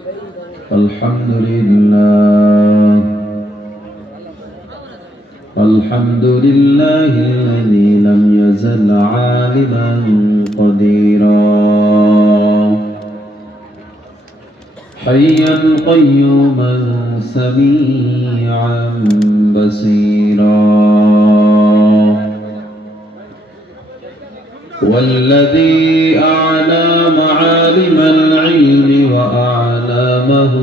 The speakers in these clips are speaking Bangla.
الحمد لله الحمد لله الذي لم يزل عالما قديرا حيا قيوما سميعا بصيرا والذي أعلى معالم العلم وأعلامه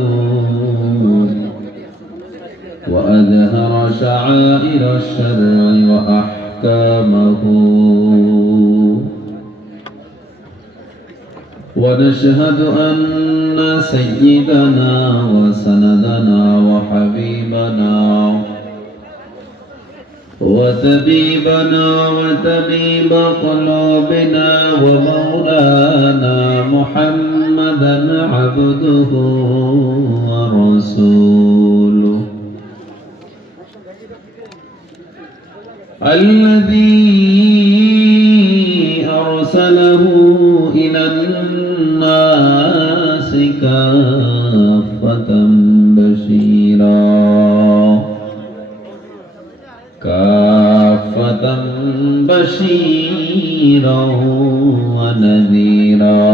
وأظهر شعائر الشرع وأحكامه ونشهد أن سيدنا وسندنا وحبيبنا وطبيبنا وطبيب قلوبنا ومولانا محمدا عبده ورسوله الذي أرسله إلى الناس كافة بشيرا ونذيرا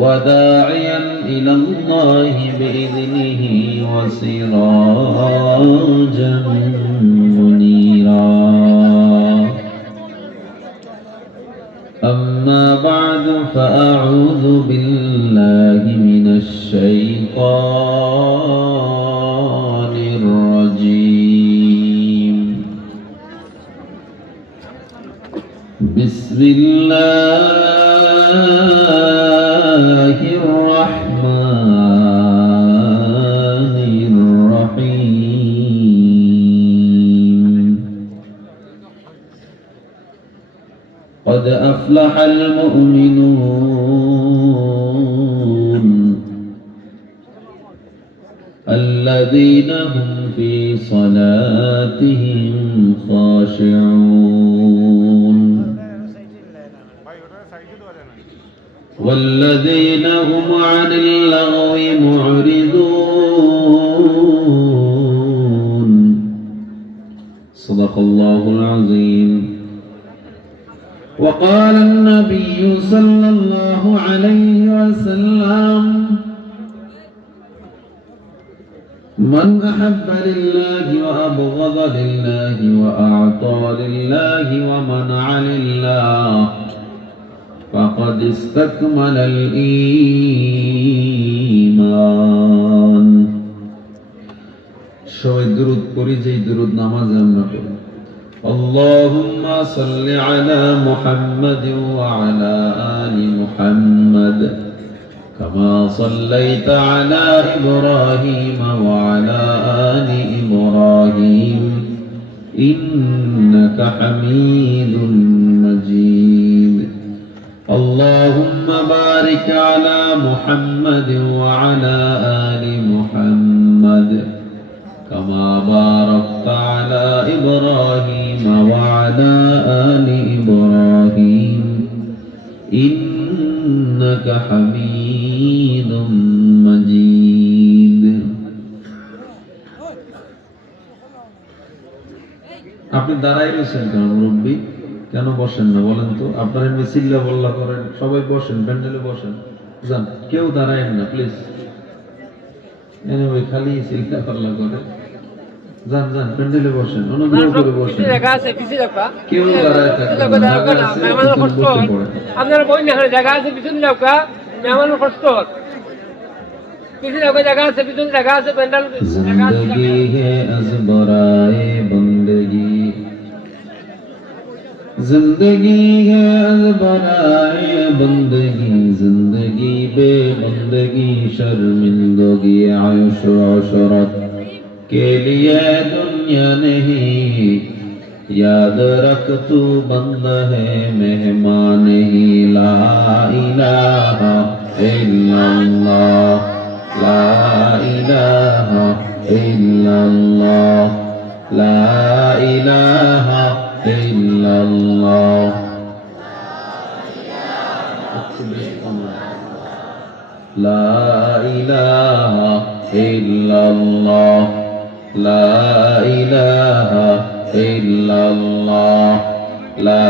وداعيا إلى الله بإذنه وسراجا منيرا أما بعد فأعوذ بالله من الشيطان الرجيم بسم الله الرحمن الرحيم قد أفلح المؤمنون الذين هم في صلاتهم خاشعون والذين هم عن اللغو معرضون صدق الله العظيم. وقال النبي صلى الله عليه وسلم من أحب لله وأبغض لله وأعطى لله ومنع لله فقد استكمل الإيمان. সবাই দুরূদ পড়ি, যেই দুরূদ নামাজে আমরা পড়ি। اللهم صل على محمد وعلى آل محمد كما صليت على إبراهيم وعلى آل إبراهيم إنك حميد مجيد. اللهم بارك على محمد وعلى آل محمد كما باركت على إبراهيم وعلى آل إبراهيم إنك حميد مجيد. আপনি দাঁড়াই রয়েছেন কেন মুরব্বী? কেন বসেন না বলেন তো? আপনার এমনি চিল্লা বল্লা করেন, সবাই বসেন, প্যান্ডেলে বসেন, যান, কেউ দাঁড়ায়েন না প্লিজ। এনে খালি চিল্লা বল্লা করে, যান যান, প্যান্ডেলে বসেন, অনুগ্রহ করে বসেন, কেউ দাঁড়ায় থাকবেন না। আপনার বই না জায়গা আছে, পিছনে যাও কা, মেহমানের কষ্ট, পিছনে যাও জায়গা আছে, পিছনে জায়গা আছে, প্যান্ডেল জিন্দগি হে আজবরায়ে বন্দগি, जिंदगी है अज़बराए बंदगी, जिंदगी बे बंदगी शर्मिंदगी, आयुष औशरत के लिए दुनिया नहीं, याद रख तू बंदा है मेहमान ही। ला इलाहा इल्लल्लाह, ला इलाहा इल्लल्लाह, ला इलाहा इल्लल्लाह। লা ইলাহা ইল্লাল্লাহ, লা ইলাহা ইল্লাল্লাহ, লা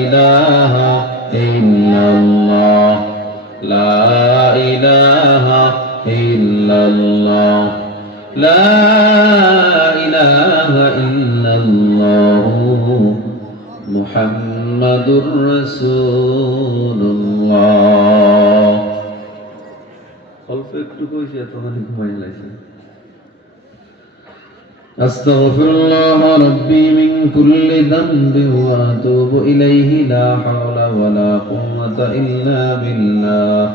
ইলাহা ইল্লাল্লাহ, লা ইলাহা ইল্লাল্লাহ, লা ইলাহা ইল্লাল্লাহ, মুহাম্মাদুর রাসূলুল্লাহ। অল্প একটু কইছি এতখানি ঘুমাই লাইছে। আস্তাগফিরুল্লাহ রাব্বি মিন কুল্লি যামবিন ওয়া আতুবু ইলাইহি, লা হাওলা ওয়ালা কুওয়াতা ইল্লা বিল্লাহ,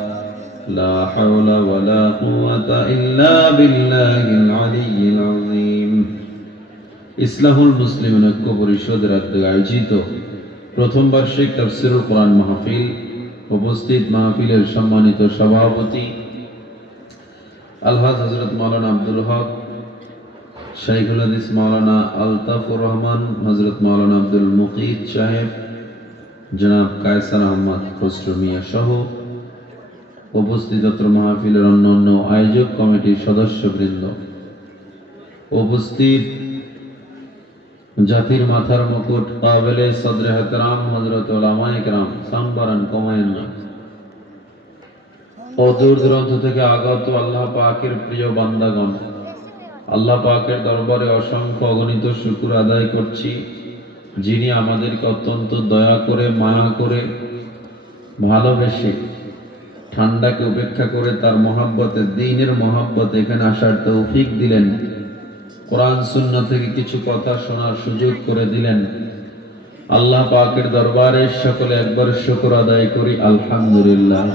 লা হাওলা ওয়ালা কুওয়াতা ইল্লা বিল্লাহিল আলিয়্যিল আযীম। ইসলাহুল মুসলিমিন ঐক্য পরিষদের উদ্যোগে আয়োজিত প্রথম বার্ষিক তাফসীরুল কোরআন মাহফিল, উপস্থিত মাহফিলের সম্মানিত সভাপতি আলহাজ হযরত মাওলানা আব্দুল হক, শাইখুল হাদিস মাওলানা আলতাফুর রহমান, হযরত মাওলানা আব্দুল মুকিত সাহেব, জনাব কায়সার আহমদ খসরু মিয়া সহ উপস্থিত অত্র মাহফিলের অন্যান্য আয়োজক কমিটির সদস্যবৃন্দ, উপস্থিত জাতির মাথার মুকুট কাবিলে সদরে এহতরাম হযরত উলামায়ে কেরাম, সামবারান কমায়েন না, ও দূর দূরান্ত থেকে আগত আল্লাহ পাকের প্রিয় বান্দাগণ, আল্লাহ পাকের দরবারে অসংখ্য অগণিত শুকর আদায় করছি, যিনি আমাদেরকে অত্যন্ত দয়া করে, মায়া করে, ভালোবেসে, ঠান্ডাকে উপেক্ষা করে তার মহব্বতে, দ্বীনের মহব্বতে এখানে আসার তৌফিক দিলেন, কোরআন সুন্নাহ থেকে কিছু কথা শোনার সুযোগ করে দিলেন। আল্লাহ পাকের দরবারে সকলে একবার শুকর আদায় করি আলহামদুলিল্লাহ।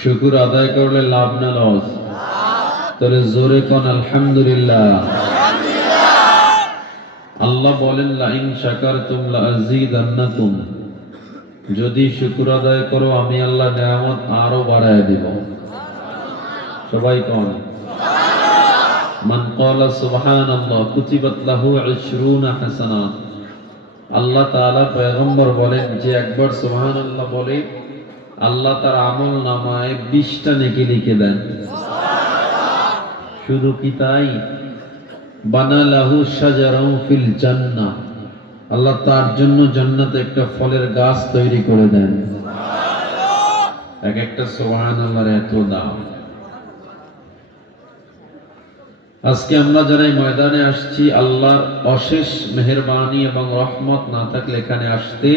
শুকর আদায় করলে লাভ না লস? তাহলে জোরে কোন আলহামদুলিল্লাহ। আল্লাহ বলেন লা ইন শাকারতুম লা আযীদান্নাকুম, যদি শুকর আদায় করো আমি আল্লাহ নিয়ামত আরো বাড়ায় দেব। সবাই কোন মান ক্বালা সুবহানাল্লাহ কুতিবাত লাহু 20 হাসানাত। আল্লাহ তাআলা পয়গম্বর বলেন যে একবার সুবহানাল্লাহ বলে আল্লাহ তার আমল নামায় 20টা নেকি লিখে দেন। শুধু কি তাই, বানা লাহু শাজারান ফিল জান্নাহ, আল্লাহ তার জন্য জান্নাতে একটা ফলের গাছ তৈরি করে দেন। এক একটা সুবহানাল্লাহর এত দাম। আজকে আমরা যারা এই ময়দানে আসছি, আল্লাহর অশেষ মেহেরবানি এবং রহমত না থাকলে এখানে আসতে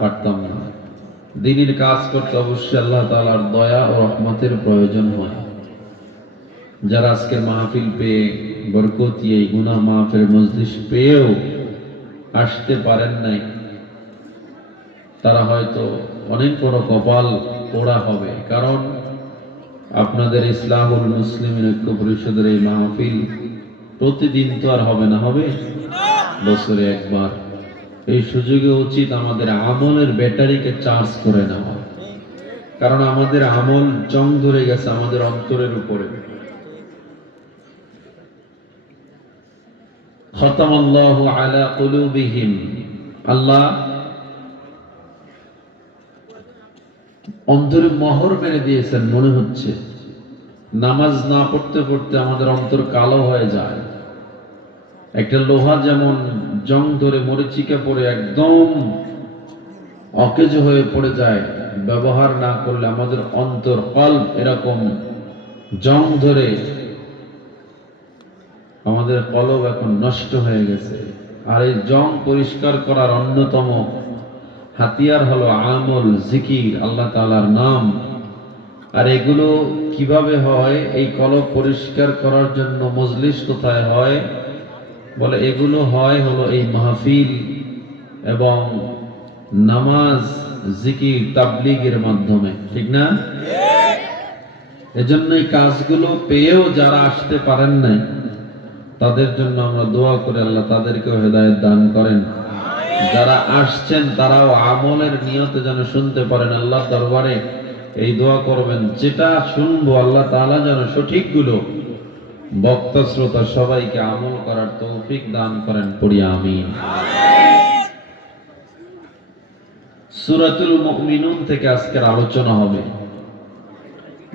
পারতাম না। দ্বীনের কাজ করতে অবশ্যই আল্লাহ তাআলার দয়া ও রহমতের প্রয়োজন হয়। যারা আজকে মাহফিল পেয়ে, বরকতি এই গুনাহ মাফের মজলিস পেয়েও আসতে পারেন নাই, তারা হয়তো অনেক বড় কপাল পোড়া হবে। কারণ আপনাদের ইসলাহুল মুসলিমিন ঐক্য পরিষদের এই মাহফিল প্রতিদিন তো আর হবে না, হবে বছরে একবার। এই সুযোগে উচিত আমাদের আমলের ব্যাটারিকে চার্জ করে নেওয়া, কারণ আমাদের আমল জং ধরে গেছে আমাদের অন্তরের উপরে। খতামাল্লাহু আলা কুলুবিহিম, আল্লাহ অন্তরে মোহর মেরে দিয়েছেন। মনে হচ্ছে নামাজ না পড়তে পড়তে আমাদের অন্তর কালো হয়ে যায়। একটা লোহা যেমন জং ধরে মরিচিকা পড়ে একদম অকেজ হয়ে পড়ে যায়, ব্যবহার না করলে আমাদের অন্তর কলব এরকম জং ধরে আমাদের কলব এখন নষ্ট হয়ে গেছে। আর এই জং পরিষ্কার করার অন্যতম হাতিয়ার হলো আমল, জিকির, আল্লাহ তাআলার নাম। আর এগুলো কিভাবে হয়? এই কলব পরিষ্কার করার জন্য মজলিস কোথায় হয়? বলে এগুলো হয় হলো এই মাহফিল এবং নামাজ, জিকির, তাবলীগের মাধ্যমে, ঠিক না? এজন্য এই কাজগুলো পেয়েও যারা আসতে পারেন নাই, তাদের জন্য আমরা দোয়া করে আল্লাহ তাদেরকেও হেদায়েত দান করেন। যারা আসছেন তারাও আমলের নিয়তে যেন শুনতে পারেন। আল্লাহর দরবারে এই দোয়া করবেন, যেটা শুনবো আল্লাহ তাআলা যেন সঠিকগুলো বক্তা শ্রোতা সবাইকে আমল করার তৌফিক দান করেন। পড়ি আমিন। সূরাতুল মুমিনুন থেকে আজকের আলোচনা হবে।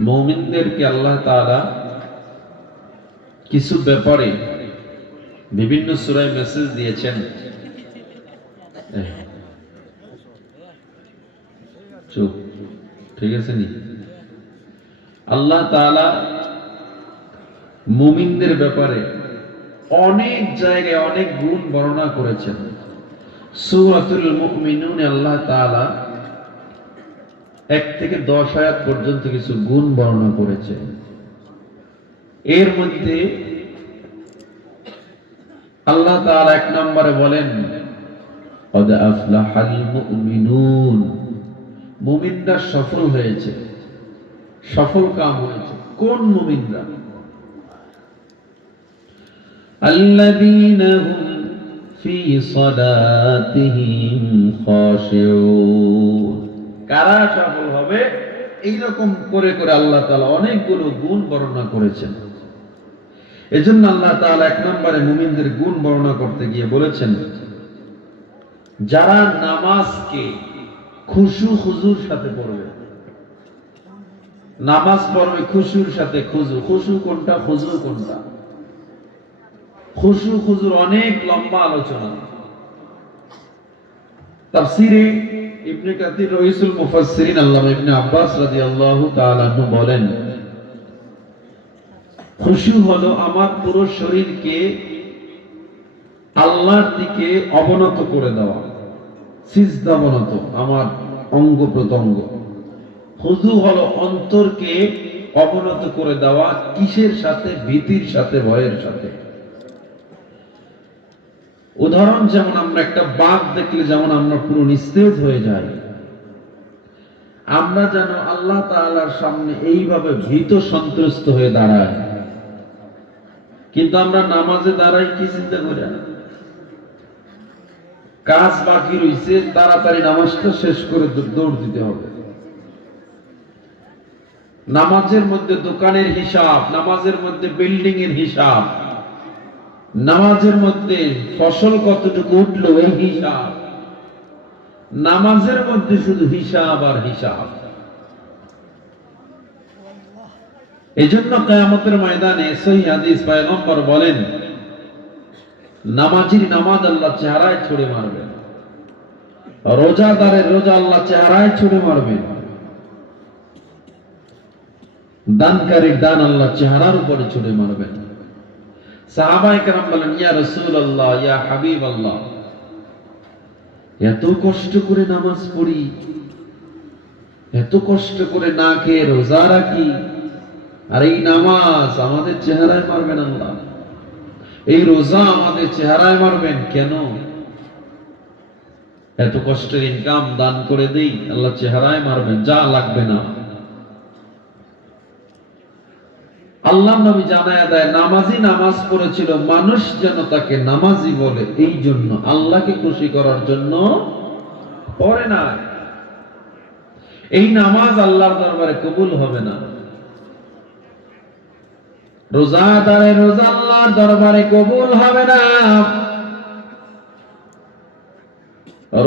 মুমিনদেরকে আল্লাহ তাআলা কিছু ব্যাপারে বিভিন্ন সূরায় মেসেজ দিয়েছেন। চুপ, ঠিক আছে নি? আল্লাহ তাআলা মুমিনদের ব্যাপারে অনেক জায়গায় অনেক গুণ বর্ণনা করেছেন। সূরাতুল মুমিনুনে আল্লাহ তাআলা 1 থেকে 10 আয়াত পর্যন্ত কিছু গুণ বর্ণনা করেছেন। এর মধ্যে আল্লাহ তাআলা 1 নম্বরে বলেন قد أفلح المؤمنون, মুমিনরা সফল হয়েছে, সফল কাম হয়েছে। কোন মুমিনরা? الذين هم في صلاتهم خاشعون, কারা সফল হবে? এইরকম করে করে আল্লাহ তাআলা অনেকগুলো গুণ বর্ণনা করেছেন। এজন্য আল্লাহ তাআলা 1 নম্বরে মুমিনদের গুণ বর্ণনা করতে গিয়ে বলেছেন, যারা নামাজকে খুশু খুজুর সাথে পড়বে, নামাজ পড়বে খুশুর সাথে। খুশু কোনটা, খুজু কোনটা? খুশু খুজুর অনেক লম্বা আলোচনা। তাফসীরে ইবনে কাসির রাইসুল মুফাসসিরিন আল্লামা ইবনে আব্বাস রাদিয়াল্লাহু তাআলা আনহু বলেন, খুশু হলো আমার পুরো শরীরকে আল্লাহর দিকে অবনত করে দেওয়া, সিজদাবনত আমার অঙ্গ প্রত্যঙ্গ। খুজু হলো অন্তরকে অবনত করে দেওয়া, কিসের সাথে? ভীতির সাথে, ভয়ের সাথে। উদাহরণ, যেমন আমরা একটা বাঘ দেখলে যেমন আমরা পুরো নিস্তেজ হয়ে যাই, আমরা যেন আল্লাহ তাআলার সামনে এইভাবে ভীত সন্ত্রস্ত হয়ে দাঁড়াই। কিন্তু আমরা নামাজে দাঁড়াই কি চিন্তা করি? কাজ বাকি রয়েছে, তাড়াতাড়ি নামাজটা শেষ করে দৌড় দিতে হবে। নামাজের মধ্যে দোকানের হিসাব, নামাজের মধ্যে বিল্ডিং এর হিসাব, নামাজের মধ্যে ফসল কতটুকু উঠলো এই হিসাব, নামাজের মধ্যে শুধু হিসাব আর হিসাব। এজন্য কিয়ামতের ময়দানে সহিহ হাদিস পয়গম্বর বলেন, নামাজির নামাজ আল্লাহ চেহারায় ছুঁড়ে মারবেন, রোজাদারের রোজা আল্লাহ চেহারায় ছুঁড়ে মারবেন, দানকারীর দান আল্লাহ চেহারার উপরে ছুঁড়ে মারবেন। সাহাবায়ে কেরাম বলেন, ইয়া রাসূলুল্লাহ, ইয়া হাবিবাল্লাহ, এত কষ্ট করে নামাজ পড়ি, এত কষ্ট করে না খেয়ে রোজা রাখি, আর এই নামাজ আমাদের চেহারায় মারবেন আল্লাহ, এই রোজা আমাদের চেহারায় মারবেন কেন? এত কষ্টের ইনকাম দান করে দেই, আল্লাহ চেহারায় মারবেন, যা লাগবে না। আল্লাহ নবী জানায়া দেয়, নামাজি নামাজ পড়েছিল, মানুষ যেন তাকে নামাজি বলে, এই জন্য আল্লাহকে খুশি করার জন্য পড়ে না। এই নামাজ আল্লাহর দরবারে কবুল হবে না। রোজাদারের রোজা আল্লাহর দরবারে কবুল হবে না।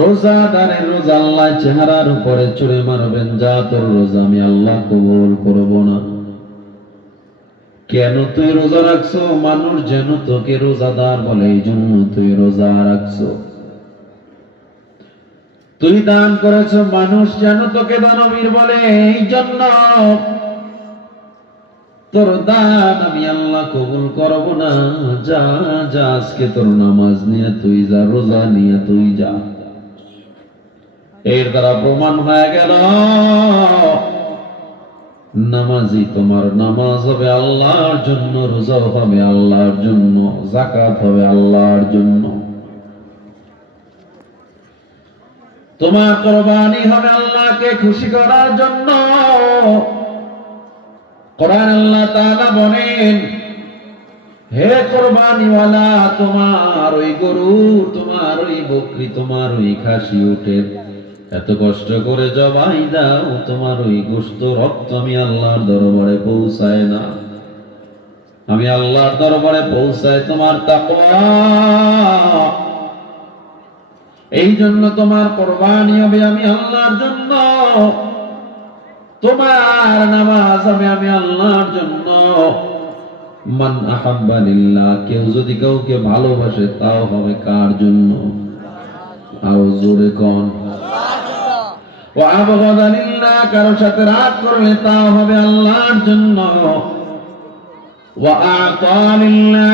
রোজাদারের রোজা আল্লাহ চেহারার উপরে ছুঁড়ে মারবেন, যা তোর রোজা আমি আল্লাহ কবুল করব না। কেন তুই রোজা রাখছো? মানুষ যেন তোকে রোজাদার বলে, এই জন্য তুই রোজা রাখছো। তুই দান করেছো, মানুষ যেন তোকে দানবীর বলে, এই জন্য তোর দান আমি আল্লাহ কবুল করব না। যা যা, আজকে তোর নামাজ নিয়ে তুই যা, রোজা নিয়ে তুই যা। এর দ্বারা প্রমাণ হয়ে গেল, নামাজি তোমার নামাজ হবে আল্লাহর জন্য, রোজা হবে আল্লাহর জন্য, যাকাত হবে আল্লাহর জন্য, তোমার কুরবানি হবে আল্লাহকে খুশি করার জন্য। কোরআন আল্লাহ তাআলা বলেন, হে কুরবানিওয়ালা, তোমার ওই গরু, তোমার ওই বকরি, তোমার ওই খাসি উটের এত কষ্ট করে জবাই দাও, তোমার ওই গোশত রক্ত আমি আল্লাহর দরবারে পৌঁছায় না। আমি আল্লাহর দরবারে পৌঁছায় তোমার তাকওয়া। এই জন্য তোমার কোরবানি হবে আমি আল্লাহর জন্য, তোমার নামাজ হবে আমি আল্লাহর জন্য। মান আহাব্বা লিল্লাহ, কেউ যদি কাউকে ভালোবাসে তাও হবে কার জন্য? আরো জোরে কোন। ওয়া আবগাদা লিল্লাহ, কারো সাথে রাগ করলে তাও হবে আল্লাহর জন্য। ওয়া আতা লিল্লাহ,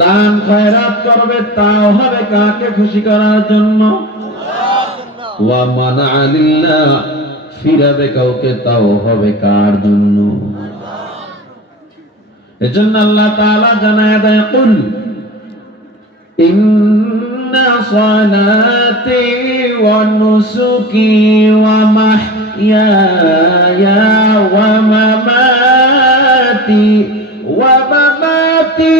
দান খয়রাত করবে তাও হবে কাকে খুশি করার জন্য? ওয়া মানা লিল্লাহ, ফিরাবে কাউকে তাও হবে কার জন্য? এজন্য আল্লাহ তাআলা জানায় দেয়, কুল ইন্না সালাতি ওয়া নুসুকি ওয়া মাহইয়ায়া ওয়া মামাতি ওয়া মামাতি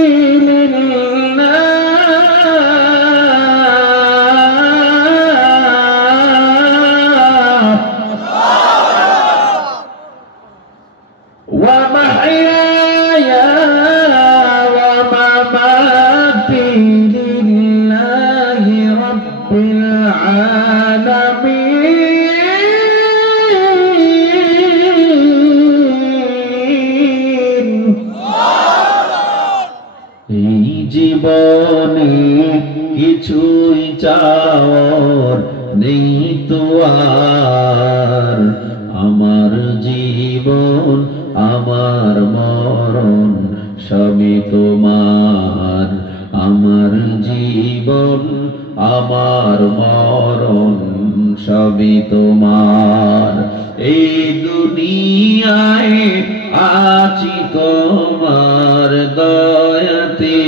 ومحياي ومماتي لله رب العالمين। এই জীবনে কিছুই চাওয়ার নেই তো আর, আমার জীবন আমার মরণ সবই তোমার, আমার জীবন আমার মরণ সবই তোমার। এই দুনিয়ায় আছি তোমার দয়াতে,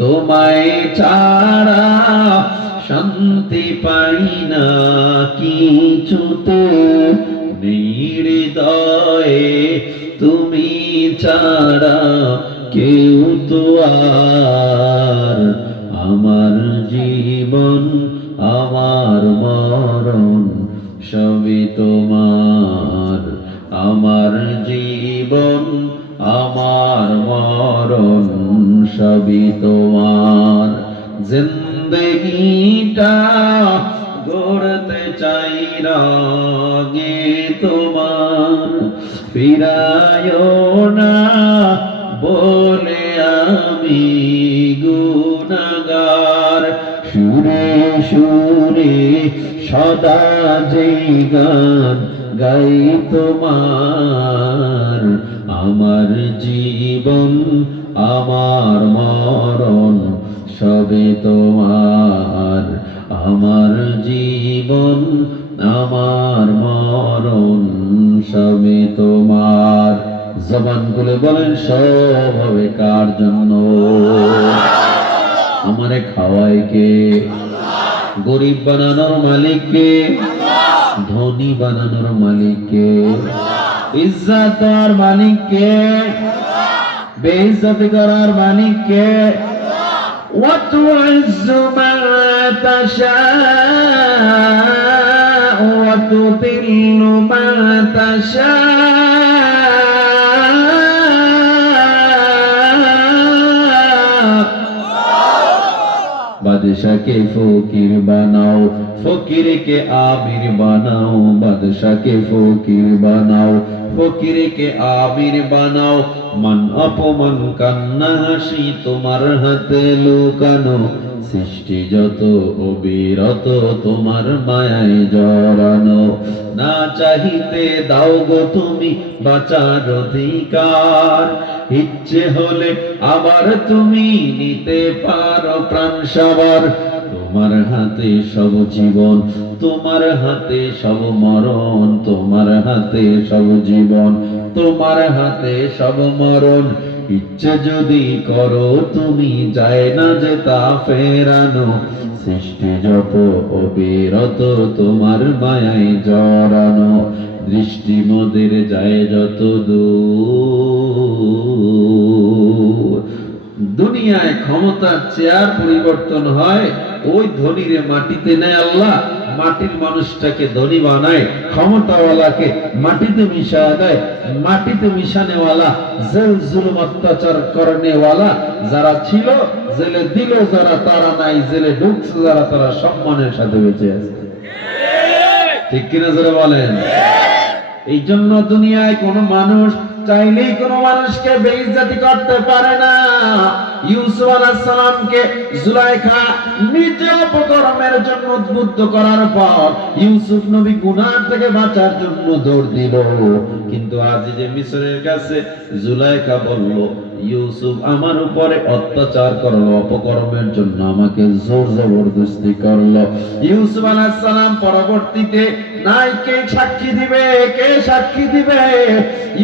তোমায় ছাড়া শান্তি পাই না কিছুতে, হৃদয়ে তুমি ছাড়া কেউ তো আর, আমার জীবন আমার মরণ সবই তোমার, আমার জীবন আমার মরণ সবই তোমার। জিন্দেগিটা গড়তে চাই রাগে তোমার, ফিরায়ো না বলে আমি গুনাহগার, সুরে সুরে সদা যেই গান গাই তোমার, আমার জীবন আমার মরণ সবে তোমার, আমার জীবন আমার মরণ সবে তোমার। জবান খুলে বলেন, সব হবে কার জন্য? আমারে খাওয়ায় কে? গরিব বানানোর মালিক কে? ধনী বানানোর মালিক কে? ইজ্জত দেওয়ার মালিক কে? বেইজ্জতি করার মালিক কে? وتعز من تشاء وتذل من تشاء, বাদশাকে ফকির বানাও, ফকিরকে আমির বানাও, বাদশাকে ফকির বানাও, ফকিরকে আমির বানাও। মান অপমান কান্না হাসি তোমার হাতে লুকানো, সৃষ্টি যত অবিরত তোমার মায়ায় জড়ানো। না চাহিতে দাও গো তুমি বাঁচার অধিকার, ইচ্ছে হলে আবার তুমি নিতে পারো প্রাণ সবার। তোমার হাতে সব জীবন, তোমার হাতে সব মরণ, তোমার হাতে সব জীবন, তোমার হাতে সব মরণ। ইচ্ছে যদি করো তুমি যায় না যে তা ফেরানো, সৃষ্টি যত অবিরত তোমার মায়ায় জড়ানো। দৃষ্টি মোদের যায় যত দূর, দুনিয়ায় ক্ষমতার চেয়ার পরিবর্তন হয়, ওই ধনীরে মাটিতে নেয় আল্লাহ, মাটির মানুষটাকে ধনী বানায়, ক্ষমতাওয়ালাকে মাটিতে মিশা দেয়, মাটিতে মিশানেওয়ালা, জেল জুলুম অত্যাচার করনেওয়ালা যারা ছিল জেলে দিল, যারা তারা নাই, জেলে ঢুকছে যারা তারা সম্মানের সাথে বেঁচে আছে। ঠিক কিনা জোরে বলেন? এই জন্য দুনিয়ায় কোন মানুষ চাইলেই কোন মানুষকে বেইজ্জতি করতে পারে না। ইউসুফ আলাইহিস সালামকে জুলাইখা নিজে অপকর্মের জন্য উদ্বুদ্ধ করার পর ইউসুফ নবী গুনাহ থেকে বাঁচার জন্য দৌড় দিল, কিন্তু আজিজে মিসরের কাছে জুলাইখা বলল, ইউসুফ আমার উপরে অত্যাচার করলো, অপকর্মের জন্য আমাকে জোর জবরদস্তি করলো। ইউসুফ আলাইহিস সালাম পরবর্তীতে নাই কে সাক্ষী দিবে, কে সাক্ষী দিবে?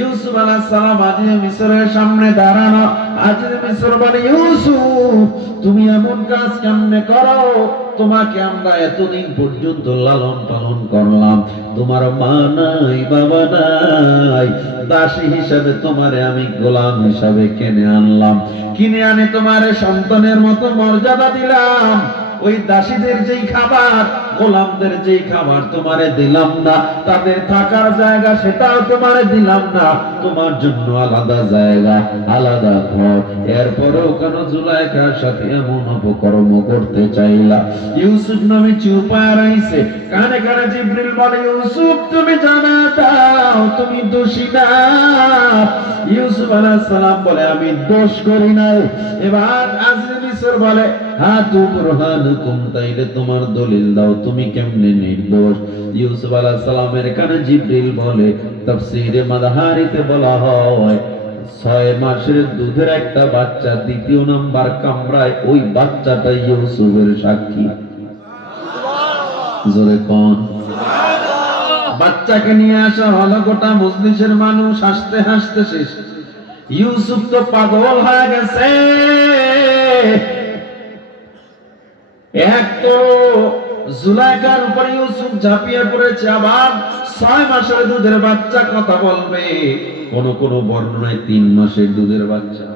ইউসুফ আলাইহিস সালাম আজিজে মিসরের সামনে দাঁড়ানো। আজিজে মিসর বলে, ইউসুফ তুমি এমন কাজ কেমনে করো? তোমাকে আমরা এতদিন পর্যন্ত লালন পালন করলাম, তোমার মা নাই, বাবা নাই, দাসী হিসাবে তোমারে আমি গোলাম হিসাবে কিনে আনলাম, কিনে আনে তোমার সন্তানের মতো মর্যাদা দিলাম। ওই দাসীদের যেই খাবার, গোলামদের যেই খাবার তোমারে দিলাম না, তাদের থাকার জায়গা সেটাও তোমারে দিলাম না, তোমার জন্য আলাদা জায়গা, আলাদা ঘর। এরপরেও কেন জুলাইখার সাথে এমন অপকর্ম করতে চাইলা? ইউসুফ নবী চুপায় রইছে। কানে কানে জিবরিল বলে, ইউসুফ তুমি জানা দাও তুমি দোষী না। ইউসুফ আলাইহিস সালাম বলে, আমি দোষ করি নাই। এবার আজিজে মিসর বলে, হাতু বুরহানুকুম, তাইলে তোমার দলিল দাও, তুমি কেমনে নির্দোষ? ইউসুফ আলাইহিস সালামের কানে জিবরিল বলে, তাফসীরে মাদহারিতে বলা হয় 6 মাসের দুধের একটা বাচ্চা দ্বিতীয় নাম্বার কামরায়, ওই বাচ্চাটা ইউসুফের সাক্ষী। জোরে কোন? বাচ্চাকে নিয়ে আসা হলো, গোটা মজলিসের মানুষ হাসতে হাসতে শেষ। ইউসুফ তো পাগল হয়ে গেছে। এক তো জুলাইখার উপর ইউসুফ ঝাঁপিয়ে পড়েছে, আবার 6 মাসের দুধের বাচ্চা কথা বলবে। কোন কোন বর্ণনায় 3 মাসের দুধের বাচ্চা।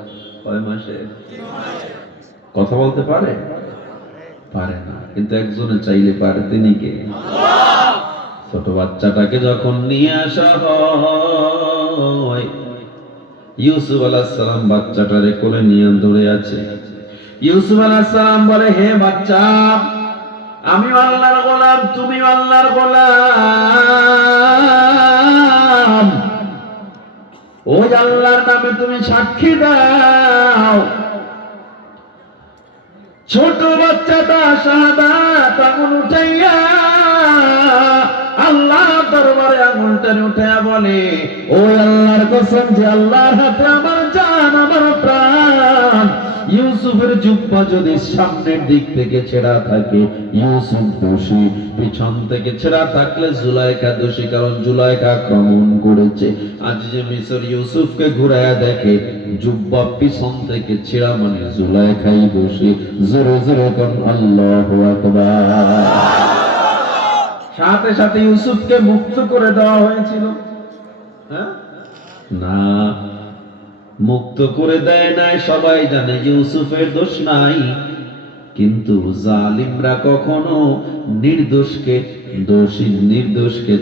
কয় মাসের? কথা বলতে পারে? পারে না, কিন্তু একজনে চাইলে পারে, তিনি কে? ছোট বাচ্চাটাকে যখন নিয়ে আসা হয়, ইউসুফ আলাইহিস সালাম বাচ্চাটারে কোলে নিয়ে ধরে আছে। ইউসুফ আলাইহিস সালাম বলে, হে বাচ্চা, আমি আল্লাহর গোলাম, তুমি আল্লাহর গোলাম, ওই আল্লাহর নামে তুমি সাক্ষী দাও। ছোট বাচ্চাটা শাহাদাত আঙুল উঠাইয়া আল্লাহ দরবারে আঙুলটা উঠাইয়া বলে, ওই আল্লাহর কসম যে আল্লাহর হাতে আমার জান, আমার প্রাণ। ইউসুফের জুব্বা যদি সামনের দিক থেকে ছেঁড়া থাকে ইউসুফ দোষী, পিছন থেকে ছেঁড়া থাকলে জুলাইখা দোষী, কারণ জুলাইখা আক্রমণ করেছে। আজিজে মিসর ইউসুফকে ঘুরায়া দেখে জুব্বা পিছন থেকে ছেঁড়া, মানে জুলাইখাই দোষী। জোরে জোরে কোন আল্লাহু আকবার। সাথে সাথে ইউসুফকে মুক্ত করে দেওয়া হয়েছিল? না, মুক্ত করে দেয় নাই। সবাই জানে ইউসুফের দোষ নাই, কিন্তু জালিমরা কখনো নির্দোষকে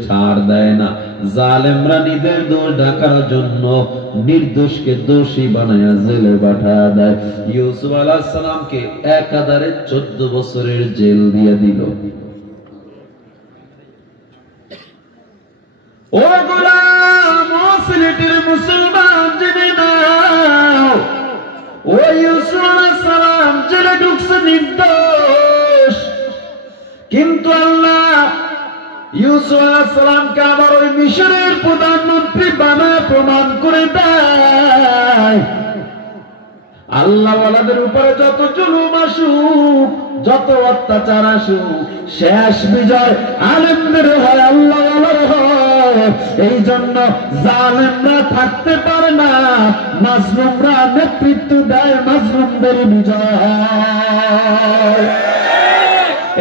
ছাড় দেয় না। জালেমরা নিজের দোষ ঢাকার জন্য নির্দোষকে দোষী বানায়া জেলে পাঠায় দেয়। ইউসুফ আলাইহিস সালামকে একাধারে 14 বছরের জেল দিয়ে দিল। ও গোলাম, ও সিলেটের মুসলমান জেনে নাও, ও ইউসুফ আলাইহিস সালাম জেলে ঢুকছে নির্দোষ, কিন্তু আল্লাহ ইউসুফ আলাইহিস সালামকে আবার ওই মিশরের প্রধানমন্ত্রী বানায় প্রমাণ করে দেয়। আল্লাহ ওয়ালাদের উপরে যত জুলুম আসুক, যত অত্যাচার আসুক, শেষ বিজয় আলেমদের হয়, আল্লাহ ওয়ালার হয়। এই জন্য জালেমরা থাকতে পারে না, মাজলুমরা নেতৃত্ব দেয়, মাজলুমদের বিজয়।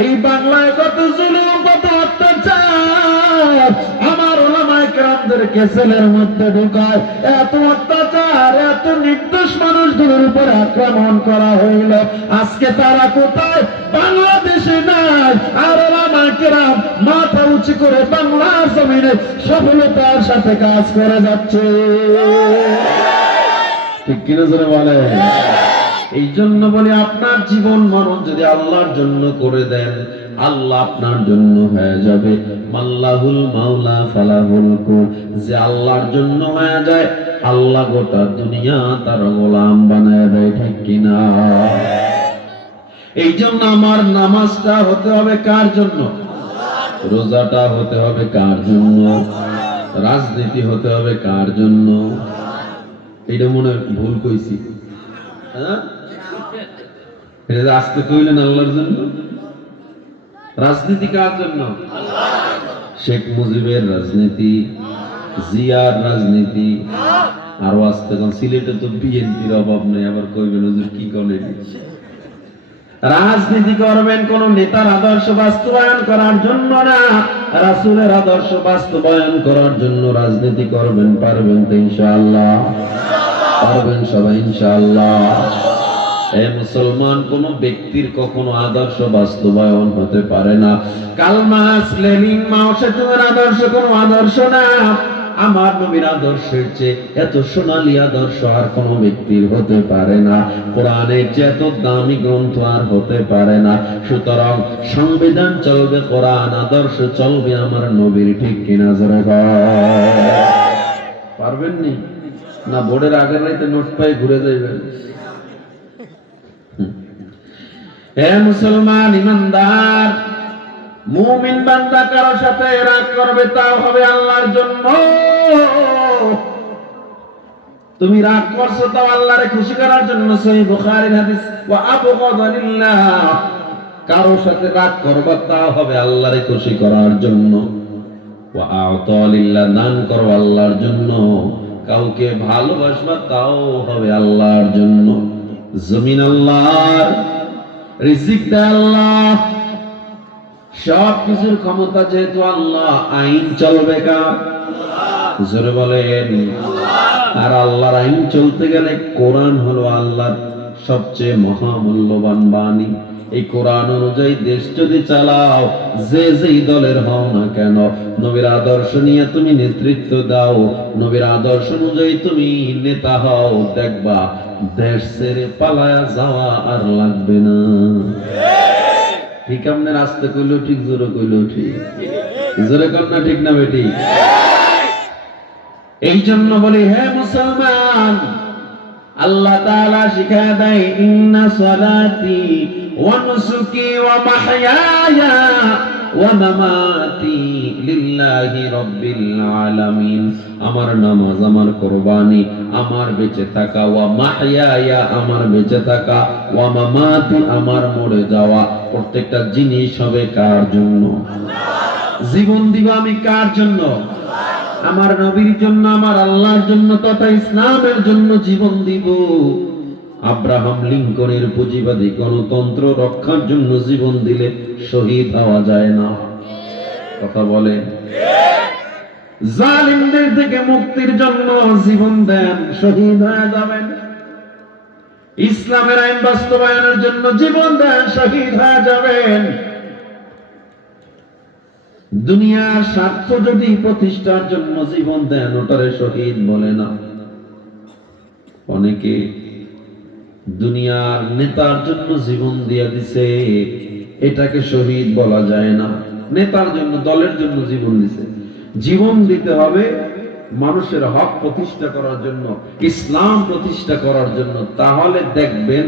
এই বাংলায় কত জুলুম, কত অত্যাচার, আমার ওলামায়ে কেরামদেরকে জেলের মধ্যে ঢুকায়, এত অত্যাচার, এত নির্দোষ মানুষগুলোর উপর আক্রমণ করা হইল। আজকে তারা কোথায়? বাংলা বাংলাদেশে নাই, আর ওলামায়ে মাথা উঁচু করে বাংলার জমিনে সফলতার সাথে কাজ করে যাচ্ছে। ঠিক কিনা জোরে বলে? এই জন্য বলি, আপনার জীবন মরণ যদি আল্লাহর জন্য করে দেন, আল্লাহ আপনার জন্য হয়ে যাবে। মাল্লাহুল মাওলা ফালাহুল কুল, যে আল্লাহর জন্য হয়ে যায়, আল্লাহ গোটা দুনিয়া তার গোলাম বানায় দেয়। ঠিক কিনা? এই জন্য আমার নামাজটা হতে হবে কার জন্য? রোজাটা হতে হবে কার জন্য? রাজনীতি হতে হবে কার জন্য? এটা মনে ভুল কইছি, হ্যাঁ? এটা আস্তে কইলেন আল্লাহর জন্য। রাজনীতি কার জন্য? শেখ মুজিবের রাজনীতি, জিয়ার রাজনীতি, আরো আস্তে কোন সিলেটে তো বিএনপির অভাব নেই, আবার কইবেন হুজুর কি করেন। রাজনীতি করবেন কোন নেতার আদর্শ বাস্তবায়ন করার জন্য না, রাসূলের আদর্শ বাস্তবায়ন করার জন্য রাজনীতি করবেন। পারবেন তো ইনশাআল্লাহ? পারবেন সবাই ইনশাআল্লাহ? এ মুসলমান, কোন ব্যক্তির কখনো আদর্শ বাস্তবায়ন হতে পারে না। কার্ল মার্কস, লেনিন, মাও সেতুংয়ের আদর্শ কোন আদর্শ না। আমার নবীর আদর্শের চেয়ে এত সোনালী আদর্শ আর কোন ব্যক্তির হতে পারে না। কোরআনের চেয়ে এত দামি গ্রন্থ আর হতে পারে না। সুতরাং সংবিধান চলবে কোরআন, আদর্শ চলবে আমার নবীর। ঠিক কিনা জোরে পারবেন নি? না বোর্ডের আগের রাইতে নোট পাই ঘুরে যাইবেন? হে মুসলমান ইমানদার, মুমিন বান্দা কারো সাথে রাগ করবে, তাও হবে আল্লাহর জন্য। তুমি রাগ করছো তাও আল্লাহরে খুশি করার জন্য। সহিহ বুখারীর হাদিস, ওয়া আবগাদা লিল্লাহ, কারো সাথে রাগ করবা তাও হবে আল্লাহরে খুশি করার জন্য। ওয়া আ'তা লিল্লাহ, দান করো আল্লাহর জন্য। কাউকে ভালোবাসবা তাও হবে আল্লাহর জন্য। জমিন আল্লাহর, রিজিক দেয় আল্লাহ, সব কিছুর ক্ষমতা যেহেতু আল্লাহ, আইন চলবে কার? জোরে বলেন। আর আল্লাহর আইন চলতে গেলে কোরআন হলো আল্লাহর সবচেয়ে মহামূল্যবান বাণী। এই কোরআন অনুযায়ী দেশ যদি চালাও, যে যেই দলের হও না কেন, নবীর আদর্শ নিয়ে তুমি নেতৃত্ব দাও, নবীর আদর্শ অনুযায়ী তুমি নেতা হও, দেখবা দেশ ছেড়ে পালায়া যাওয়া আর লাগবে না। ঠিক? আপনার আস্তে কইলেও ঠিক, জোরে কইলেও ঠিক। জোরে কর না ঠিক না বেটি? এই জন্য বলি, হে মুসলমান, আল্লাহ তাআলা শিখায় দেয়, ইন্না সালাতি ওয়া নুসুকি ওয়া মাহইয়ায়া ওয়া মামাতি লিল্লাহি রাব্বিল আলামিন। আমার নামাজ, আমার কুরবানি, আমার বেঁচে থাকা, ওয়া মাহইয়ায়া আমার বেঁচে থাকা, ওয়া মামাতি আমার মরে যাওয়া, প্রত্যেকটা জিনিস হবে কার জন্য? জীবন দিব আমি কার জন্য? আমার নবীর জন্য, আমার আল্লাহর জন্য তথা ইসলামের জন্য জীবন দিব। আব্রাহাম লিঙ্কনের পুঁজিবাদী গণতন্ত্র রক্ষার জন্য জীবন দিলে শহীদ হওয়া যায় না? কথা বলে। জালিমদের থেকে মুক্তির জন্য জীবন দেন, শহীদ হয়ে যাবেন। ইসলামের আইন বাস্তবায়নের জন্য জীবন দেন, শহীদ হয়ে যাবেন। দুনিয়ার স্বার্থ যদি প্রতিষ্ঠার জন্য জীবন দেন, ওটারে শহীদ বলে না। অনেকে দুনিয়ার নেতার জন্য জীবন দিয়ে দিছে, এটাকে শহীদ বলা যায় না। নেতার জন্য, দলের জন্য জীবন দিছে। জীবন দিতে হবে মানুষের হক প্রতিষ্ঠা করার জন্য, ইসলাম প্রতিষ্ঠা করার জন্য। তাহলে দেখবেন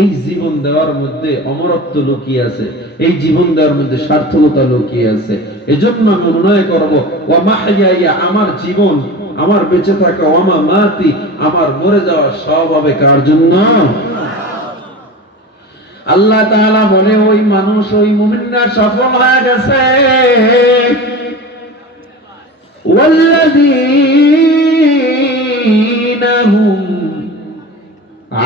এই জীবন দেওয়ার মধ্যে অমরত্ব লুকিয়ে আছে, এই জীবন দেওয়ার মধ্যে সার্থকতা লুকিয়ে আছে। এজন্য আমি মনে করব, ওয়া মাহইয়ায়া আমার জীবন, আমার বেঁচে থাকা, ওয়া মামাতি আমার মরে যাওয়া, সব হবে কার জন্য? আল্লাহ তাআলা বলে, ওই মানুষ, ওই মুমিনরা সফল হয়ে গেছে। ওয়াল্লাযীনা হুম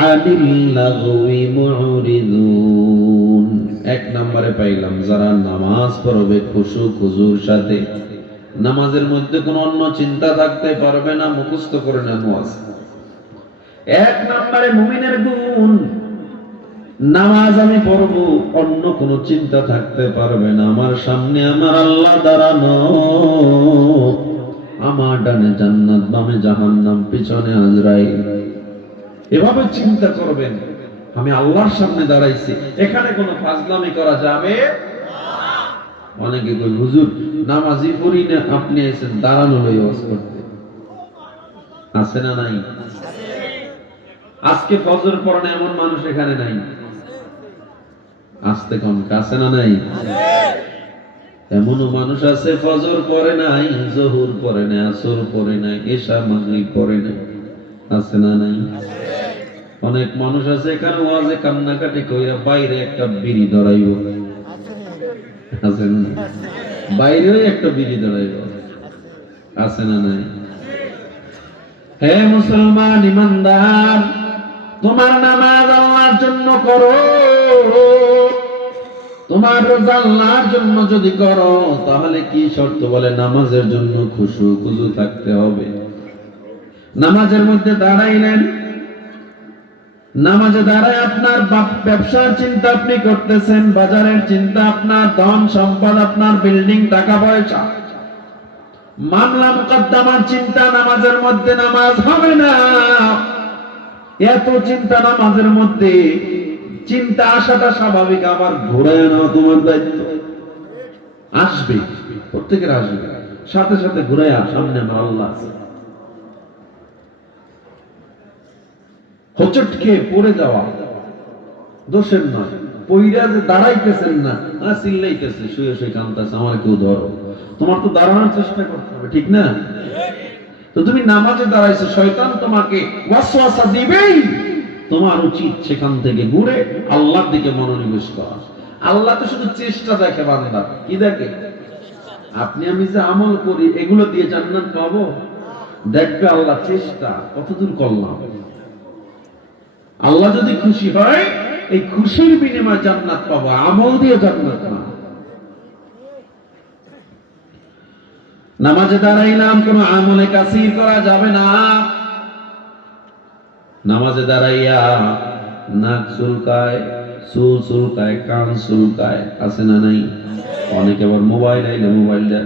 আনিল লাগওয়ি মুরিদুন। এক নম্বরে পাইলাম যারা নামাজ পড়বে খুশু খুজুর সাথে, নামাজের মধ্যে কোনো অন্য চিন্তা থাকতে পারবে না, মুখস্থ করে নামাজ। এক নম্বরে মুমিনের গুণ। নামাজ আমি পড়ব, অন্য কোনো চিন্তা থাকতে পারবে না। আমার সামনে আমার আল্লাহ দাঁড়ানো, আমার ডানে জান্নাত, বামে জাহান্নাম, পিছনে আজরাইল। এভাবে চিন্তা করবেন, আমি আল্লাহর সামনে দাঁড়াইছি, এখানে কোনো ফাজলামি করা যাবে না। অনেকে কই হুজুর নামাজই পড়ি না, আপনি এসেছেন দাঁড়ানো হয়ে ওয়াজ করতে। আছে না নাই? আজকে ফজর পড়ে এমন মানুষ এখানে নাই। আসতে কম কাছে না নাই? এমনও মানুষ আছে ফজর পড়ে নাই, জোহর পড়ে নাই, আসর পড়ে নাই, এশা মাগরিব পড়ে নাই। আছে না নাই? অনেক মানুষ আছে এখানে ওয়াজে কান্নাকাটি কইরা বাইরে একটা বিড়ি ধরাইব। আছে না? বাইরেও একটা বিড়ি ধরাইব। আছে না নাই? হে মুসলমান ইমানদার, তোমার নামাজ আল্লাহর জন্য করো, তোমার রোজা আল্লাহর জন্য যদি করো, তাহলে কি শর্ত বলে? নামাজের জন্য খুশু খুজু থাকতে হবে। নামাজের মধ্যে দাঁড়াইলেন, নামাজে দাঁড়ায় আপনার ব্যবসার চিন্তা আপনি করতেছেন, বাজারের চিন্তা, আপনার ধন সম্পদ, আপনার বিল্ডিং, টাকা পয়সা, মামলা মুকদ্দমার চিন্তা নামাজের মধ্যে, নামাজ হবে না। এত চিন্তা নামাজের মধ্যে, চিন্তা আসাটা স্বাভাবিক, আবার ঘুরায় নাও তোমার দায়িত্ব। আসবে, প্রত্যেকের আসবে, সাথে সাথে ঘুরায় সামনে আমার আল্লাহ আছে। হোঁচটকে পড়ে যাওয়া দোষের নয়, পইরা যে দাঁড়াইতেছেন না, চিল্লাইতেছে, শুয়ে শুয়ে কাঁদতেছে, আমার কেউ ধরো। তোমার তো দাঁড়ানোর চেষ্টা করতে হবে, ঠিক না? তো তুমি নামাজে দাঁড়াইছো, শয়তান তোমাকে ওয়াসওয়াসা দিবেই। তোমার উচিত সেখান থেকে ঘুরে আল্লাহর দিকে মনোনিবেশ করা। আল্লাহ তো শুধু চেষ্টা দেখে বান্দা, কি দেখে? আপনি আমি যে আমল করি এগুলো দিয়ে জান্নাত পাবো, দেখবে আল্লাহ চেষ্টা কতদূর করলাম। আল্লাহ যদি খুশি হয়, এই খুশির বিনিময়ে জান্নাত পাবো, আমল দিয়ে জান্নাত না। নামাজে দাঁড়াইলাম, কোন আমলে কাসির করা যাবে না। নামাজে দাঁড়াইয়া নাক চুলকায়, চুল চুলকায়, কান চুলকায়। আছে না নাই? অনেকে আবার মোবাইল আইলে মোবাইলটা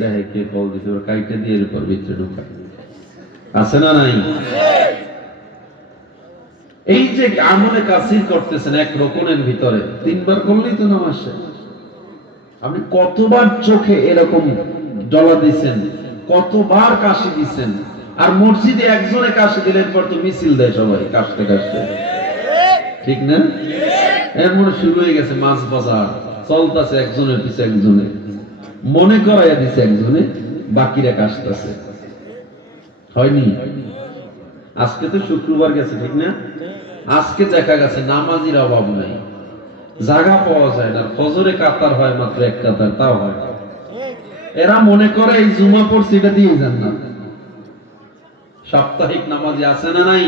দেখে কে কল দিতে, কাইটে দিয়ে এরপর ভিতরে ঢুকায়। আছে না নাই? এই যে আমলে কাসির করতেছেন এক রকমের ভিতরে, 3 বার করলেই তো নামাজ শেষ। আপনি কতবার চোখে এরকম ডলা দিচ্ছেন, কতবার কাশি দিচ্ছেন, আর মসজিদে একজনে কাশি দিলেন পর তো মিছিল দেয় সবাই কাশতে কাশতে, ঠিক না? এর মনে শুরু হয়ে গেছে মাছ বাজার, চলতেছে একজনের পিছে একজনে, মনে করাইয়া দিছে একজনে, বাকিরা কাশতেছে। হয়নি? আজকে তো শুক্রবার গেছে, ঠিক না? আজকে দেখা গেছে নামাজির অভাব নাই, জায়গা পাওয়া যায় না, ফজরে কাতার হয় মাত্র 1 কাতার, তাও হয়। এরা মনে করে এই জুমা পড়ছে এটা দিয়ে যান না। সাপ্তাহিক নামাজ আছে না নাই?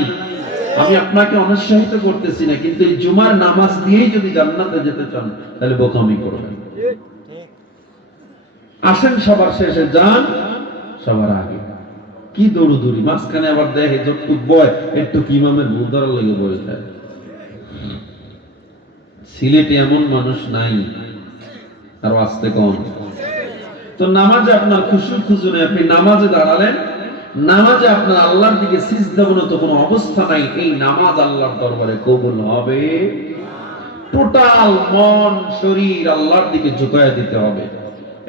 আমি আপনাকে অনুৎসাহিত করতেছি না, কিন্তু এই জুমার নামাজ দিয়েই যদি জান্নাতে যেতে চান তাহলে বোকামি করবেন। আসেন সবার শেষে, যান সবার আগে। কি দৌড়ুদৌড়ি, মাঝখানে আবার দেখে যতটুক বয় একটু ইমামের ভুল ধরার লেগে বয়ে যায়। সিলেটে এমন মানুষ নাই, আর আসতে কম। তো নামাজে আপনার খুশু খুশু নেই, আপনি নামাজে দাঁড়ালেন, নামাজে আপনার আল্লাহর দিকে সিজদাবনত কোনো অবস্থা নাই, এই নামাজ আল্লাহর দরবারে কবুল হবে। টোটাল মন শরীর আল্লাহর দিকে ঝুঁকায় দিতে হবে।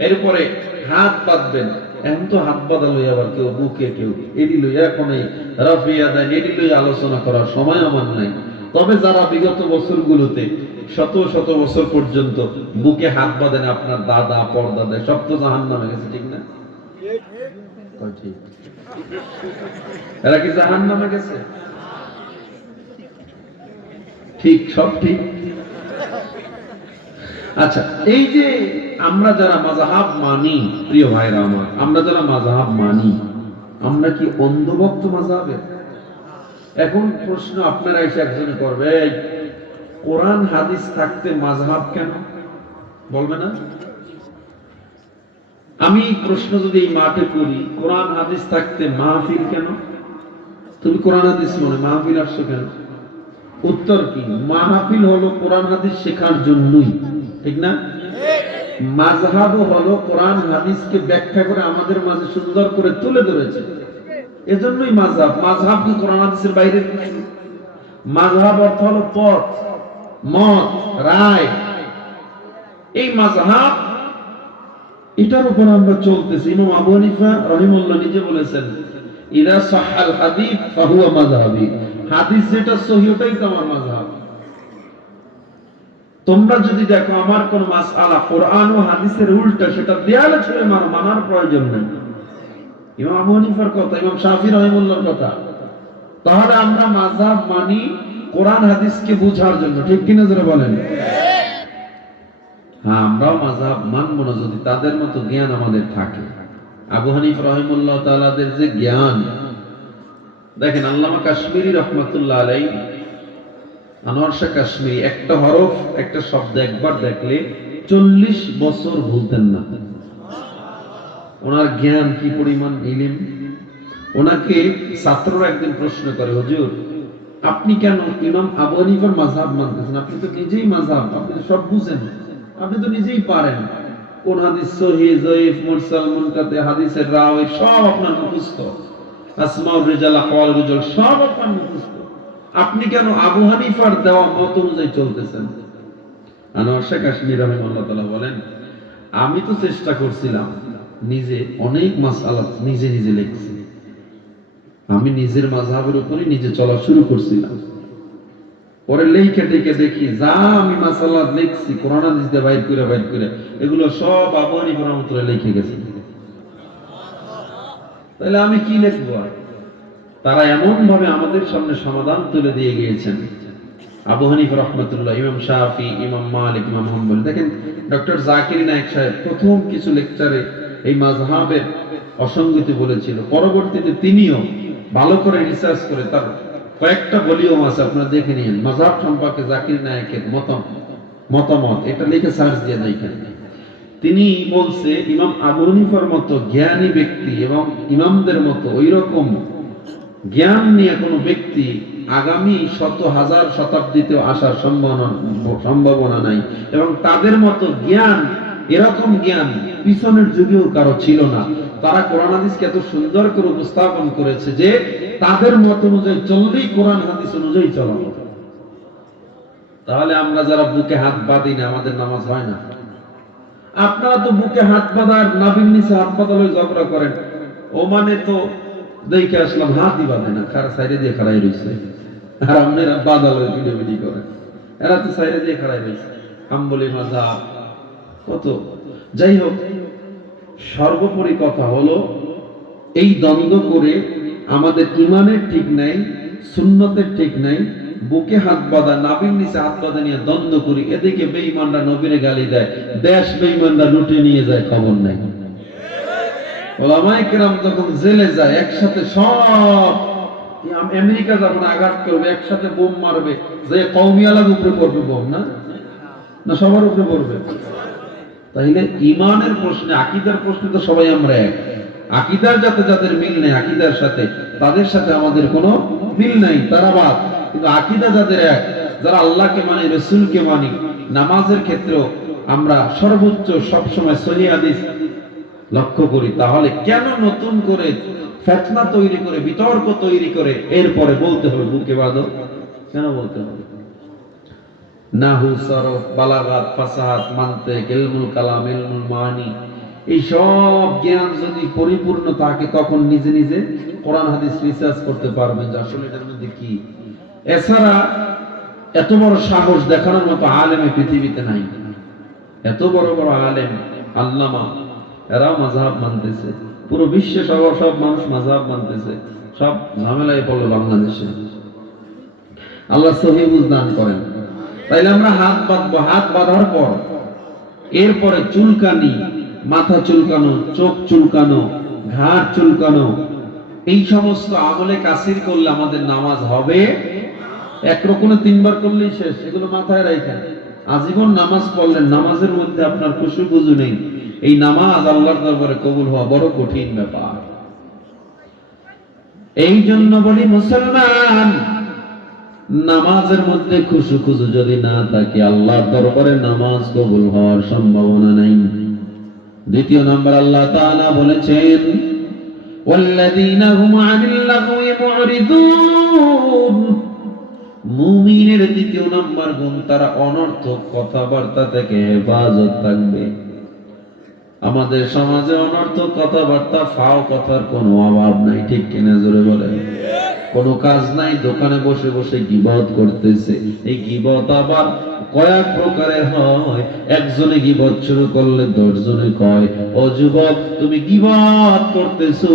এরপরে হাত বাঁধবেন। এখন তো হাত বাঁধা লই আবার কেউ বুকে, কেউ এডি লই, এখন এই রাফিয়া দেন, এডি লই আলোচনা করার সময় আমার নাই। তবে যারা বিগত বছরগুলোতে শত শত বছর পর্যন্ত বুকে হাত বাঁধেন, আপনার দাদা পরদাদা সব তো জাহান্নামে গেছে, ঠিক না? ঠিক। এরা কি জাহান্নামে গেছে? ঠিক, সব ঠিক। আচ্ছা, এই যে আমরা যারা মাযহাব মানি, প্রিয় ভাইরা আমার, আমরা যারা মাযহাব মানি, আমরা কি অন্ধভক্ত মাযহাবের? এখন প্রশ্ন আপনারা এসে একজনে করবে, কোরআন হাদিস থাকতে মাযহাব কেন বলবে না? আমি প্রশ্ন যদি এই মাঠে করি, কোরআন হাদিস থাকতে মাহফিল কেন? তুমি কোরআন হাদিস মনে মাহফিল আসছো কেন? উত্তর কি? মাহফিল হলো কোরআন হাদিস শেখার জন্যই, ঠিক না? মাযহাবও হলো কোরআন হাদিসকে ব্যাখ্যা করে আমাদের মাঝে সুন্দর করে তুলে ধরেছে, এজন্যই মাযহাব। মাযহাব কি কোরআন হাদিসের বাইরের কিছু? মাযহাব অর্থ হলো পথ, মত, রায়। এই মাযহাব, এটার উপর আমরা চলতেছি। ইমাম আবু হানিফা রাহিমাহুল্লাহ নিজে বলেছেন, ইদা সাহহাল হাদিস ফাহুয়া মাযহাবি, হাদিস যেটা সহিহ ওটাই তো আমার মাযহাব। তোমরা যদি দেখো আমার কোন মাসআলা কোরআন ও হাদিসের উল্টা, সেটা দেয়ালে ছুঁড়ে মারো, মানার প্রয়োজন নেই। ইমাম আবু হানিফার কথা, ইমাম শাফি রাহিমাহুল্লাহর কথা। তাহলে আমরা মাযহাব মানি কোরআন হাদিসকে বোঝার জন্য, ঠিক কিনা যারা বলেন? হ্যাঁ, আমরাও মাযহাব মানব না যদি তাদের মতো জ্ঞান আমাদের থাকে। আবু হানিফা রাহিমাহুল্লাহ তাআলাদের যে জ্ঞান, দেখেন আল্লামা কাশ্মীরি রাহমাতুল্লাহ আলাইহি, আনোয়ার শাহ কাশ্মীরি একটা হরফ একটা শব্দ একবার দেখলে 40 বছর ভুলতেন না। ওনার জ্ঞান কি পরিমাণ, ইলম। ওনাকে ছাত্ররা একদিন প্রশ্ন করে, হুজুর আপনি কেন ইমাম আবু হানিফার মাযহাব মানতেছেন? আপনি তো নিজেই মাযহাব, আপনি তো সব বুঝেন, আপনি তো নিজেই পারেন কোন হাদিস সহিহ, যায়েফ, মুরসাল, মুনকাতে, হাদিসের রাওই সব আপনার মুখস্থ, আসমাউর রিজাল, আহওয়াল রিজাল সব আপনার মুখস্থ, আপনি কেন আবু হানিফার দেওয়া মত অনুযায়ী চলতেছেন? আনোয়ার শাহ কাশ্মীরি রাহিমাহুল্লাহ তাআলা বলেন, আমি তো চেষ্টা করছিলাম নিজে অনেক মাসআলা নিজে নিজে লিখছি, আমি নিজের মাযহাবের উপরে নিজে চলা শুরু করছিলাম। পরে লেখে টেকে দেখি যা আমি মাসআলা লিখছি কোরআন হাদিস দিয়ে বাইর করে এগুলো সব আবু হানিফা রাহমাতুল্লাহ লিখে গেছে। তাহলে আমি কি লিখবো? তারা এমন ভাবে আমাদের সামনে সমাধান তুলে দিয়ে গিয়েছেন। আবু হানিফা রাহমাতুল্লাহ, ইমাম শাফি, ইমাম মালিক, ইমাম হাম্বল। দেখেন ডক্টর জাকির নায়েক সাহেব প্রথম কিছু লেকচারে এই মাযহাবের অসঙ্গতি বলেছিল, পরবর্তীতে তিনিও ভালো করে রিসার্চ করে তার কয়েকটা ভলিউম আছে, আপনারা দেখে নিন মাযহাব সম্পর্কে জাকির নায়েকের মতামত, এটা লিখে সার্চ দিয়ে দেখেন। তিনি বলছে ইমাম আবু হানিফার মতো জ্ঞানী ব্যক্তি এবং ইমামদের মতো ওইরকম জ্ঞান নিয়ে কোনো ব্যক্তি আগামী শত হাজার শতাব্দীতেও আসার সম্ভাবনা নাই, এবং তাদের মতো জ্ঞান, এরকম জ্ঞান পিছনের যুগেও কারো ছিল না। তারা কোরআন হাদিসকে এত সুন্দর করে উপস্থাপন করেছে যে তাদের মত অনুযায়ী চললেই কোরআন হাদিস অনুযায়ী চলানো। তাহলে আমরা যারা বুকে হাত বাঁধি না, আমাদের নামাজ হয় না। আপনারা তো বুকে হাত বাঁধার, নাভির নিচে হাত বাঁধালে ঝগড়া করেন। ওমানে তো দেখে আসলাম হাতই বাঁধে না, খার সাইডে দিয়ে খাড়াই রয়েছে, আর আপনারা বাঁধালো ভিডিও করেন। এরা তো সাইডে দিয়ে খাড়াই রয়েছে, হাম্বলি মাযহাব কত। যাই হোক, সর্বোপরি কথা হলো এই দ্বন্দ্ব করে আমাদের ইমানের ঠিক নাই, সুন্নতের ঠিক নাই, বুকে হাত বাঁধা, নাভির নিচে হাত বাঁধা নিয়ে দ্বন্দ্ব করি। এদিকে বেঈমানরা নবীরে গালি দেয়, দেশ বেঈমানরা লুটে নিয়ে যায়, খবর নাই। ওলামায়ে কেরাম যখন জেলে যায়, একসাথে সব আমেরিকা যখন আঘাত করবে, একসাথে বোম মারবে, যে কওমিয়ালার উপরে পড়বে বোম, না সবার উপরে পড়বে। তাইলে ইমানের প্রশ্নে, আকীদার প্রশ্নে তো সবাই আমরা এক। আকীদার যাতে যাদের মিল নেই আকীদার সাথে, তাদের সাথে আমাদের কোনো মিল নাই, তারা বাদ। কিন্তু আকীদা যাদের এক, যারা আল্লাহকে মানি, রাসূলকে মানি, নামাজের ক্ষেত্রেও আমরা সর্বোচ্চ সবসময় সহিহ হাদিস লক্ষ্য করি, তাহলে কেন নতুন করে ফিতনা তৈরি করে, বিতর্ক তৈরি করে এরপরে বলতে হবে বুকে বাঁধো? কেন বলতে হবে? নাহু, সরফ, বালাগাত, ফাসাহাত, মানতিক, ইলমুল কালাম, ইলমুল মানি, এই সব জ্ঞান যদি পরিপূর্ণ থাকে, তখন নিজে নিজে কোরআন হাদিস রিসার্চ করতে পারবেন যে আসলে এটার মধ্যে কি। এছাড়া এত বড় সাহস দেখানোর মতো আলেম পৃথিবীতে নাই। এত বড় বড় আলেম, আল্লামা, এরাও মাযহাব মানতেছে। পুরো বিশ্বে সব মানুষ মাযহাব মানতেছে। সব ঝামেলায় পড়লো বাংলাদেশে। আল্লাহ সহিহ বুঝ দান করেন। তাইলে আমরা হাত বাঁধবো, হাত বাঁধার পর এরপরে চুলকানি, মাথা চুলকানো, চোখ চুলকানো, ঘাড় চুলকানো, এই সমস্ত আমলে কাসির করলে আমাদের নামাজ হবে। এক রকমে 3 বার করলেই শেষ, এগুলো মাথায় রাখেন। আজীবন নামাজ পড়লেন, নামাজের মধ্যে আপনার খুশু বুঝু নেই, এই নামাজ আল্লাহর দরবারে কবুল হওয়া বড় কঠিন ব্যাপার। এই জন্য বলি মুসলমান, নামাজের মধ্যে খুশু যদি না থাকে আল্লাহর দরবারে নামাজ কবুল হওয়ার সম্ভাবনা নাই। দ্বিতীয় নাম্বার আল্লাহ তাআলা বলেছেন ওয়াল্লাযীনা হুম আনিল লাগওয়ি মুরিদুন, মুমিনের দ্বিতীয় নাম্বার গুণ তারা অনর্থক কথাবার্তা থেকে হেফাজত থাকবে। আমাদের সমাজে অনর্থক কথাবার্তা, ফাও কথার কোনো অভাব নাই, ঠিক কিনা জোরে বলেন? কোনো কাজ নাই, দোকানে বসে বসে গীবত করতেছে। এই গীবত আবার কয়েক প্রকারের হয়। একজনে গীবত শুরু করলে 10 জনে কয়, ও যুবক তুমি গীবত করতেছো,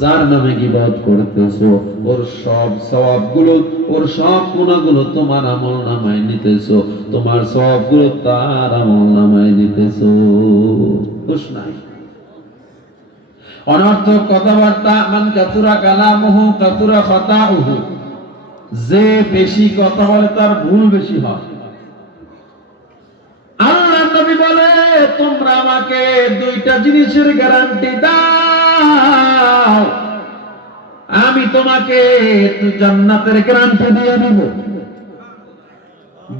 যার নামে গীবত করতেছো ওর সব সওয়াবগুলো, ওর সব গুনাহগুলো তোমার আমলনামায় নিতেছো, তোমার সওয়াবগুলো তার আমলনামায় দিতেছো। খুশ নাই? অনর্থক কথাবার্তা, মান কাতুরা কালামুহু কাতুরা খাতাউহু, যে বেশি কথা বলে তার ভুল বেশি হয়। আল্লাহর নবী বলে তোমরা আমাকে দুইটা জিনিসের গ্যারান্টি দাও, আমি তোমাকে জান্নাতের গ্যারান্টি দিয়ে দিব।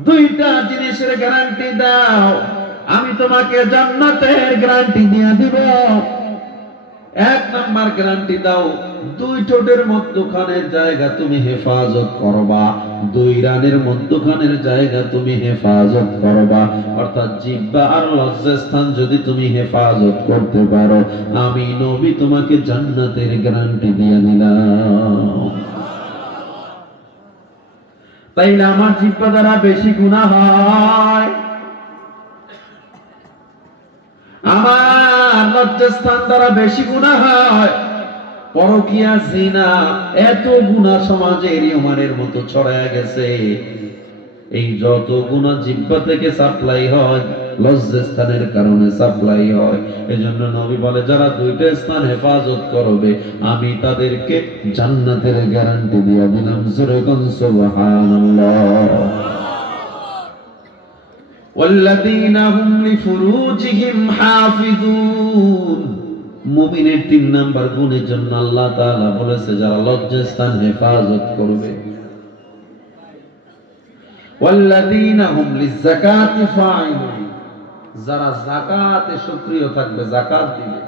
দুইটা জিনিসের গ্যারান্টি দাও, আমি তোমাকে জান্নাতের গ্যারান্টি দিয়ে দিব। এক নাম্বার গ্যারান্টি দাও, দুই ঠোঁটের মধ্যখানের জায়গা তুমি হেফাজত করবা, দুই রানের মধ্যখানের জায়গা তুমি হেফাজত করবা। অর্থাৎ জিহ্বা আর লজ্জাস্থান যদি তুমি হেফাজত করতে পারো, আমি নবী তোমাকে জান্নাতের গ্যারান্টি দিয়ে দিলাম। তাইলে আমার জিহ্বা দ্বারা বেশি গুনাহ হয়, আমার লজ্জাস্থান দ্বারা বেশি গুনাহ হয়। পরকীয়া, জিনা, এত গুনাহ সমাজে এরিয়মানের মতো ছড়ায় গেছে। এই যত গুনাহ জিহ্বা থেকে সাপ্লাই হয়, লজ্জাস্থানের কারণে সাপ্লাই হয়। এজন্য নবী বলে যারা দুইটা স্থান হেফাজত করবে, আমি তাদেরকে জান্নাতের গ্যারান্টি দিয়ে দিলাম। জোরে কোন সুবহানাল্লাহ। والذين هم لفروجهم حافظون, মুমিনের 3 নাম্বার গুণের জন্য আল্লাহ তাআলা বলেছে যারা লজ্জাস্থান হেফাজত করবে। والذين هم للزكاة فاعلون, যারা যাকাতে সক্রিয় থাকবে, যাকাত দিবে।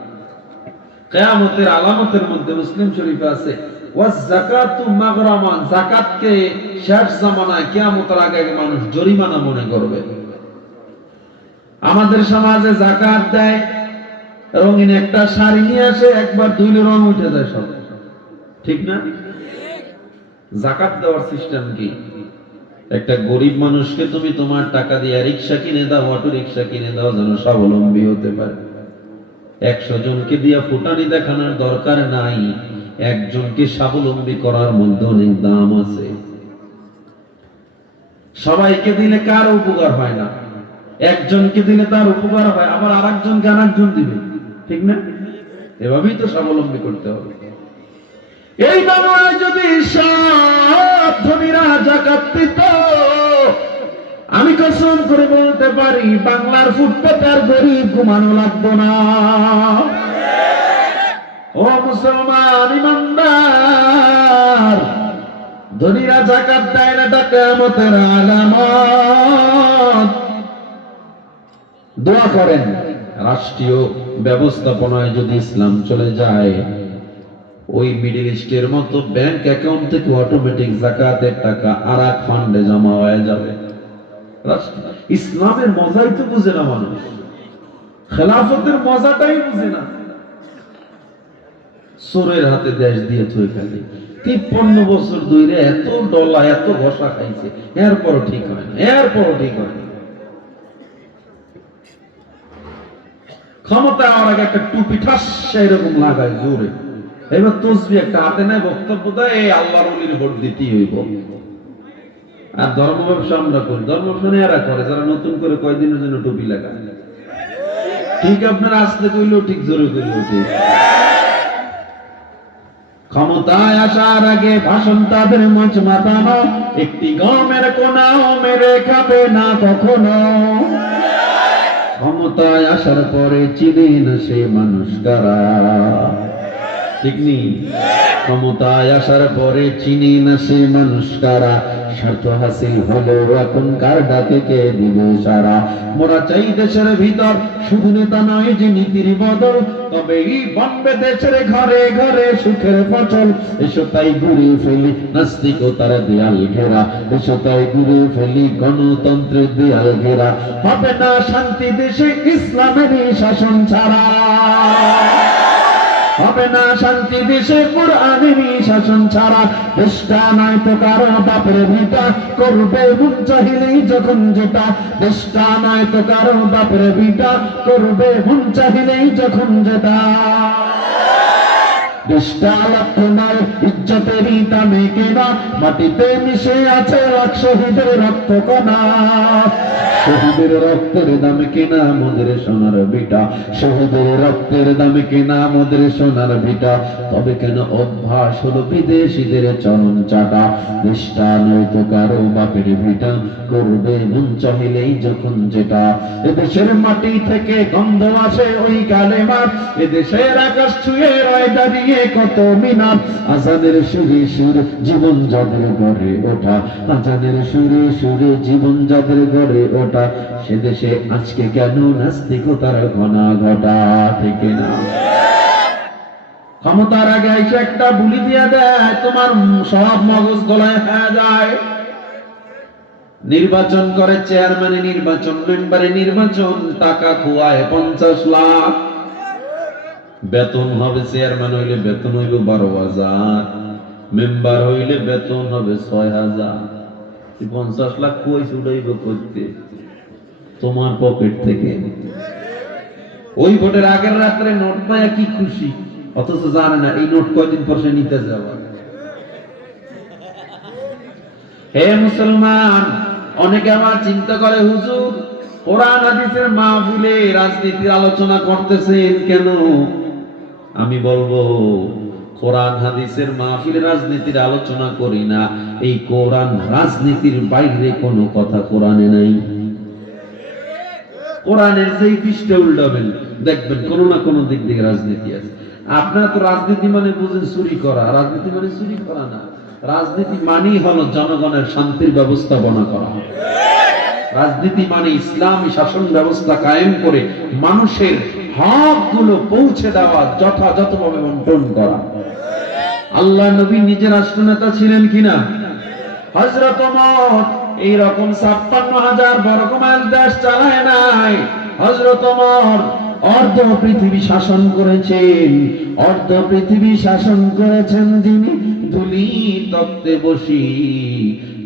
কিয়ামতের আলামতের মধ্যে মুসলিম শরীফে আছে ওয়াজ যাকাতু মাগরামান, যাকাতকে শেষ জামানায় কিয়ামতের আগে মানুষ জরিমানা মনে করবে। আমাদের সমাজে যাকাত দেয়, রঙিন একটা শাড়ি নিয়ে আসে, একবার ধুইলে রং উঠে যায় সব, ঠিক না? যাকাত দেওয়ার সিস্টেম কি? একটা গরিব মানুষকে তুমি তোমার টাকা দিয়ে রিকশা কিনে দাও, অটো রিকশা কিনে দাও, যেন স্বাবলম্বী হতে পারে। 100 জনকে দিয়া ফুটানি দেখানোর দরকার নাই, একজনকে স্বাবলম্বী করার মধ্যে অনেক দাম আছে। সবাইকে দিলে কার উপকার হয় না, একজনকে দিলে তার উপকার হয়, আবার আরেকজনকে আরেকজন দিবে, ঠিক না? এভাবেই তো স্বাবলম্বী করতে হবে। এই বাংলায় যদি সব ধনীরা যাকাত দিত, আমি কসম করে বলতে পারি বাংলার ফুটপাতে আর গরিব ঘুমানো লাগতো না। ও মুসলমান ইমানদার, ধনীরা যাকাত দেয় না, এটা কিয়ামতের আলামত। দোয়া করেন রাষ্ট্রীয় ব্যবস্থাপনায় যদি ইসলাম চলে যায়, ওই মিডল ইস্টের মতো ব্যাংক অ্যাকাউন্ট থেকে অটোমেটিক যাকাতের টাকা আরেক ফান্ডে জমা হয়ে যাবে। ইসলামের মজাই তো বুঝে না মানুষ, খেলাফতের মজাটাই বুঝে না। চোরের হাতে দেশ দিয়ে থই খালি 53 বছর ধরে এত ডলা, এত ঘষা খাইছে, এরপরও ঠিক হয় না, এরপরও ঠিক হয় না। ক্ষমতা আমার আগে একটা টুপি ঠাস এরকম লাগায় জোরে, এবার তসবি একটা হাতে নেয়, বক্তব্য দেয়, এই আল্লাহর ওলির ভোট দিতেই হইব। আর ধর্ম ব্যবসা আমরা করি, ধর্ম ব্যবসা এরা করে যারা নতুন করে কয়দিনের জন্য টুপি লাগায়। ঠিক আপনার আসতে কইলেও ঠিক, জোরে কইলেও ঠিক। ক্ষমতায় আসার আগে ভাষণ তাদের মাছ মাতানো, একটি গমের কোনাও মেরে খাবে না কখনো। ক্ষমতায় আসার পরে চিনে না সে মানুষ কারা, ঠিক নেই? ক্ষমতায় আসার পরে চিনি না সে মানুষ কারা, স্বার্থ হাসিল হলেও এখন কার ডাকে কে দিবে সারা। মোরা চাই দেশের ভিতর শুধু নেতা নয় যে নীতির বদল, তবেই বনবে দেশের ঘরে ঘরে সুখের ফসল। এসো তাই ঘুরে ফেলি নাস্তিকতার দেয়াল ঘেরা, এসো তাই ঘুরে ফেলি গণতন্ত্রের দেয়াল ঘেরা। হবে না শান্তি দেশে ইসলামেরই শাসন ছাড়া, হবে না শান্তি দেশে কোরআনেরই শাসন ছাড়া। দেশটা নয় তো কারো বাপের ভিটা, করবে মন চাহিলেই যখন যেটা। দেশটা নয় তো কারো বাপের ভিটা, করবে মন চাহিলেই যখন যেটা। দেশটা লক্ষ নয় ইজ্জতেরই দামে কেনা, মাটিতে মিশে আছে লাখ শহীদের রক্ত কণা। শহীদের রক্তের দামে কেনা মোদের সোনার ভিটা, শহীদের রক্তের দামে কেনা মোদের সোনার ভিটা। তবে কেন অভ্যাস হলো বিদেশিদের চরণ চাটা। দেশটা নয়তো কারো বাপের ভিটা, করবে মন চাহিলেই যখন যেটা। এদেশের মাটি থেকে গন্ধ আসে ওই কালেমার, এদেশের আকাশ ছুঁয়ে রয় দাঁড়িয়ে কত মিনার। আজানের সুরে সুর জীবন যাদের গড়ে ওঠা, আজানের সুরে সুরে জীবন যাদের গড়ে ওঠা। সে দেশে আজকে কেন নাস্তিকতার ঘনা ঘটা, ঠিক না? ক্ষমতার আগে এসে একটা বুলি দিয়ে দেয়, তোমার সব মগজ গলায় হয়ে যায়। নির্বাচন করে চেয়ারম্যানে নির্বাচন, মেম্বারে নির্বাচন, টাকা খোয়ায় 50 লাখ। বেতন হবে চেয়ারম্যান হইলে বেতন হইল 12,000, মেম্বার হইলে বেতন হবে 6,000। 50 লাখ কই উড়াইব করতে? তোমার পকেট থেকে। ওই ভোটের আগের রাত্রে নোট পায় কি খুশি, অথচ জানে না এই নোট কয়দিন পর সে নিতে যাবে। হে মুসলমান, অনেকে আবার চিন্তা করে হুজুর কোরআন হাদিসের মাহফিলে রাজনীতির আলোচনা করতেছেন কেন? আমি বলবো কোরআন হাদিসের মাহফিলে রাজনীতির আলোচনা করি না, এই কোরআন রাজনীতির বাইরে কোনো কথা কোরআনে নাই। কোরআনের যেই পৃষ্ঠা উল্টাবেন দেখবেন কোনো না কোনো দিক থেকে রাজনীতি আছে। আপনারা তো রাজনীতি মানে বুঝেন চুরি করা, রাজনীতি মানে চুরি করা না। রাজনীতি মানেই হলো জনগণের শান্তির ব্যবস্থাপনা করা। রাজনীতি মানে ইসলামী শাসন ব্যবস্থা কায়েম করে মানুষের হকগুলো পৌঁছে দেওয়া, যথাযথভাবে বন্টন করা। আল্লাহ নবী নিজে রাষ্ট্রনেতা ছিলেন কিনা? হযরত ওমর এইরকম 56,000 বর্গ মাইল দেশ চালায় নাই। হযরত ওমর অর্ধ পৃথিবী শাসন করেছেন, অর্ধ পৃথিবী শাসন করেছেন যিনি ধুলি তক্তে বসি।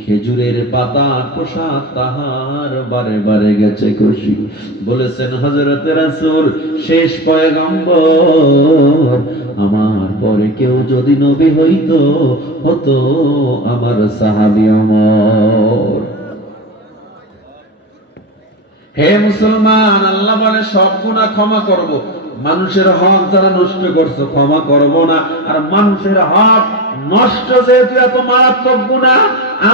খেজুরের পাতা প্রসাদ তাহার বারে বারে গেছে খুশি। বলেছেন হযরতে রাসূল শেষ পয়গম্বর, আমার পরে কেউ যদি নবী হইতো হতো আমার সাহাবী ওমর। হে মুসলমান, আল্লাহ বলে সব গুনাহ ক্ষমা করব, মানুষের হক যারা নষ্ট করছো ক্ষমা করব না। আর মানুষের হক নষ্ট যেহেতু এত মারাত্মক গুনাহ,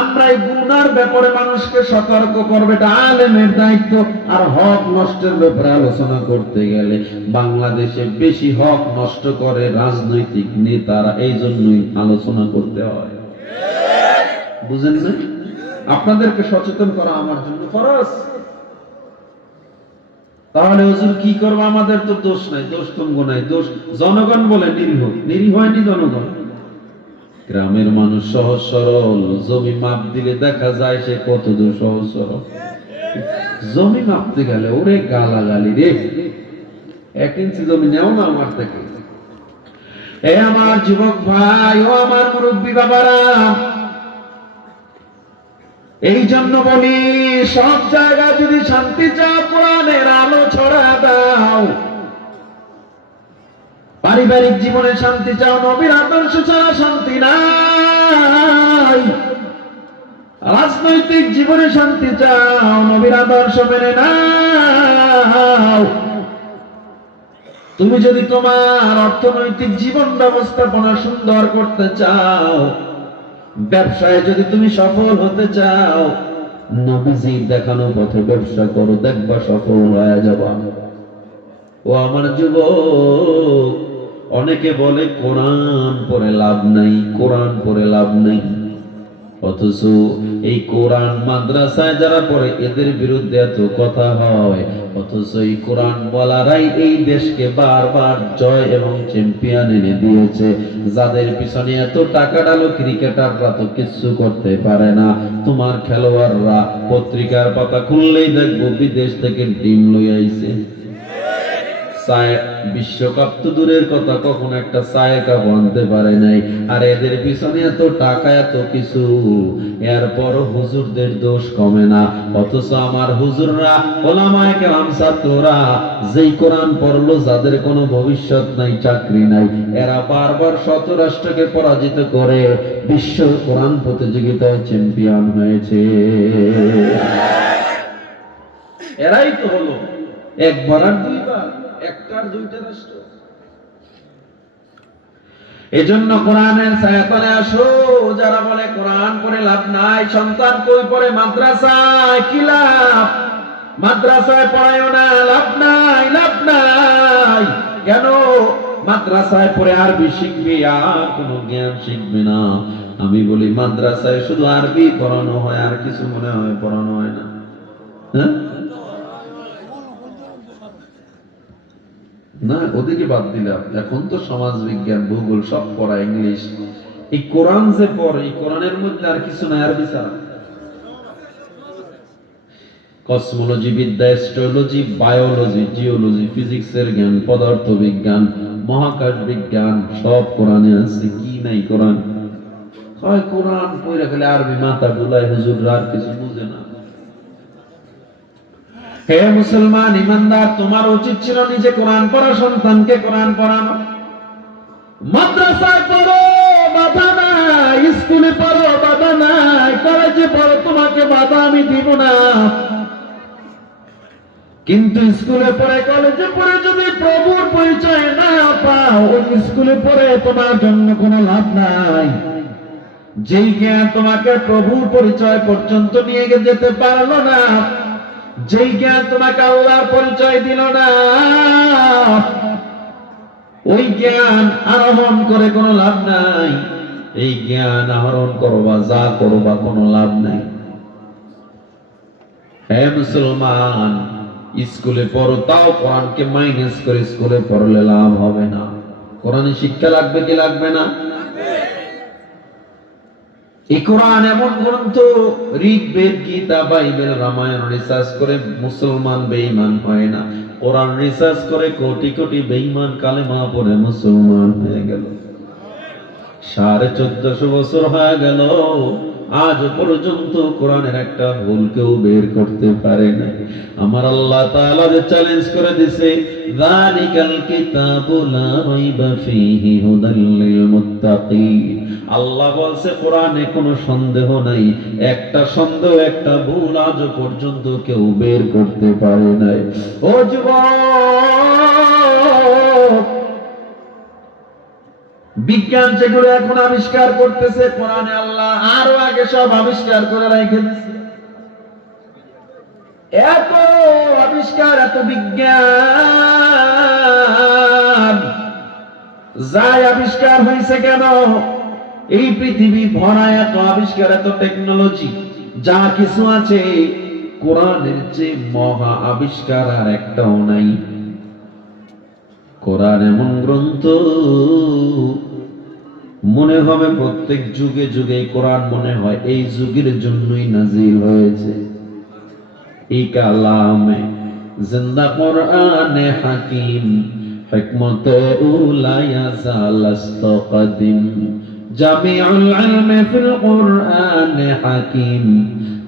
আমরা এই গুনার ব্যাপারে মানুষকে সতর্ক করবে, এটা আলেমের দায়িত্ব। আর হক নষ্টের ব্যাপারে আলোচনা করতে গেলে বাংলাদেশে বেশি হক নষ্ট করে রাজনৈতিক নেতারা, এই জন্যই আলোচনা করতে হয়। বুঝেন না? আপনাদেরকে সচেতন করা আমার জন্য ফরজ। তাহলে হুজুর কি করবো? আমাদের তো দোষ নাই, দোষ তুমগো নাই, দোষ জনগণ বলে নিরীহ। নিরীহ হয়নি জনগণ। গ্রামের মানুষ সহজ সরল, জমি মাপ দিলে দেখা যায় সে কত দূর সহজ সরল। জমি মাপতে গেলে ওরে গালাগালি রে, 1 ইঞ্চি জমি নেও না আমার থেকে। এ আমার যুবক ভাই, ও আমার মুরব্বী বাবারা, এই জন্য বলি সব জায়গায় যদি শান্তি চাও কোরআনের আলো ছড়া দাও। পারিবারিক জীবনে শান্তি চাও, নবীর আদর্শ ছাড়া শান্তি নাই। রাজনৈতিক জীবনে শান্তি চাও, নবীর আদর্শ মেনে নাও। তুমি যদি তোমার অর্থনৈতিক জীবন ব্যবস্থাপনা সুন্দর করতে চাও, ব্যবসায় যদি তুমি সফল হতে চাও, নবীজি দেখানো পথে ব্যবসা করো, দেখবা সফল হয়ে যাবা। ও আমার যুবক, অনেকে বলে কোরআন পড়ে লাভ নাই, কোরআন পড়ে লাভ নাই। অথচ এই কোরআন মাদ্রাসায় যারা পড়ে এদের বিরুদ্ধে এত কথা হয়, অথচ এই কোরআন বলারাই এই দেশকে বারবার জয় এবং চ্যাম্পিয়ন এনে দিয়েছে। যাদের পিছনে এত টাকা ডালো ক্রিকেটাররা তো কিছু করতে পারে না। তোমার খেলোয়াড়রা পত্রিকার পাতা খুললেই দেখবো বিদেশ থেকে ডিম লই আইছে। বিশ্বকাপ তো দূরের কথা, কখনো একটা চায়ের কাপ আনতে পারে নাই। আর এদের পিছনে এত টাকা এত কিছু, এরপর হুজুরদের দোষ কমে না। অথচ আমার হুজুররা ওলামায়ে কেরাম ছাত্ররা যেই কোরআন পড়লো, যাদের কোনো ভবিষ্যৎ নাই চাকরি নাই, এরা বারবার শত রাষ্ট্রকে পরাজিত করে বিশ্ব কোরআন প্রতিযোগিতায় চ্যাম্পিয়ন হয়েছে। এরাই তো হলো একবার আর দুইবার, একটার দুইটা রাষ্ট্র। এজন্য কোরআনের ছায়াতলে আসো। যারা বলে কোরআন পড়ে লাভ নাই, সন্তান কই পড়ে মাদ্রাসায়, কি লাভ? মাদ্রাসায় পড়ায়ও না, লাভ নাই, লাভ নাই। কেন? মাদ্রাসায় পড়ে আরবি শিখবে আর কোনো জ্ঞান শিখবে না। আমি বলি মাদ্রাসায় শুধু আরবি পড়ানো হয়, আর কিছু মনে হয় পড়ানো হয় না? হ্যাঁ না, ওদিকে বাদ দিলাম। এখন তো সমাজ বিজ্ঞান, ভূগোল সব পড়া, ইংলিশ। এই কোরআন যে পড়ে, এই কোরআনের মধ্যে আর কিছু নাই আরবি ছাড়া। কসমোলজি বিদ্যা, অ্যাস্ট্রোলজি, বায়োলজি, জিওলজি, ফিজিক্সের জ্ঞান, পদার্থ বিজ্ঞান, মহাকাশ বিজ্ঞান সব কোরআনে আছে। কি নাই কোরআন? হয় কোরআন পড়ে গেলে আরবি মাথা ডুলায়, হুজুররা আর কিছু বুঝে না। হে মুসলমান ইমানদার, তোমার উচিত ছিল নিজে কোরআন পড়া, সন্তানকে কোরআন পড়ানো। মাদ্রাসায় পড়ো বাধা নাই, স্কুলে পড়ো বাধা নাই, কলেজে পড়ো, তোমাকে বাধা আমি দিব না। কিন্তু স্কুলে পড়ে কলেজে পড়ে যদি প্রভুর পরিচয় না পাও, ওই স্কুলে পড়ে তোমার জন্য কোনো লাভ নাই। যেই জ্ঞান তোমাকে প্রভুর পরিচয় পর্যন্ত নিয়ে যেতে পারলো না, যেই জ্ঞান তোমাকে আল্লাহর পরিচয় দিল না, ওই জ্ঞান আহরণ করে কোনো লাভ নাই। এই জ্ঞান আহরণ করবা, যা করবা কোনো লাভ নাই। হে মুসলমান, স্কুলে পড়ো, তাও কোরআনকে মাইনাস করে স্কুলে পড়লে লাভ হবে না। কোরআনে শিক্ষা লাগবে কি লাগবে না? এই কোরআন এমন গ্রন্থ, ঋগ্বেদ, গীতা, বাইবেল, রামায়ণ রিসার্চ করে মুসলমান বেঈমান হয় না। কোরআন রিসার্চ করে কোটি কোটি বেঈমান কালেমা পড়ে মুসলমান হয়ে গেল। 1450 বছর হয়ে গেল, আজ পর্যন্ত কোরআনের একটা ভুল কেউ বের করতে পারে না। আমার আল্লাহ তাআলা যে চ্যালেঞ্জ করে দিয়েছে, যালিকাল কিতাবু লা রাইবা ফীহি হুদাল লিল মুত্তাকিন। আল্লাহ বলছে কোরআনে কোনো সন্দেহ নাই, একটা সন্দেহ, একটা ভুল আজ পর্যন্ত কেউ বের করতে পারে নাই। ও যুবক, বিজ্ঞান যেগুলো এখন আবিষ্কার করতেছে, কোরআনে আল্লাহ আরো আগে সব আবিষ্কার করে রেখে দিয়েছে। এত আবিষ্কার, এত বিজ্ঞান, যাই আবিষ্কার হয়েছে কেন? এই পৃথিবী ভরা এত আবিষ্কার, এত টেকনোলজি, যা কিছু আছে, কোরআনের চেয়ে মহা আবিষ্কার আর একটাও নাই। কোরআন এমন গ্রন্থ, মনে হবে প্রত্যেক যুগে যুগে কোরআন মনে হয় এই যুগের জন্যই নাজিল হয়েছে। এই কালামে জিন্দা কোরআনে হাকিম, হিকমতে উলা ইয়াজালাস্ত কদিম, জামিউল ইলমি ফিল কোরআনে হাকিম,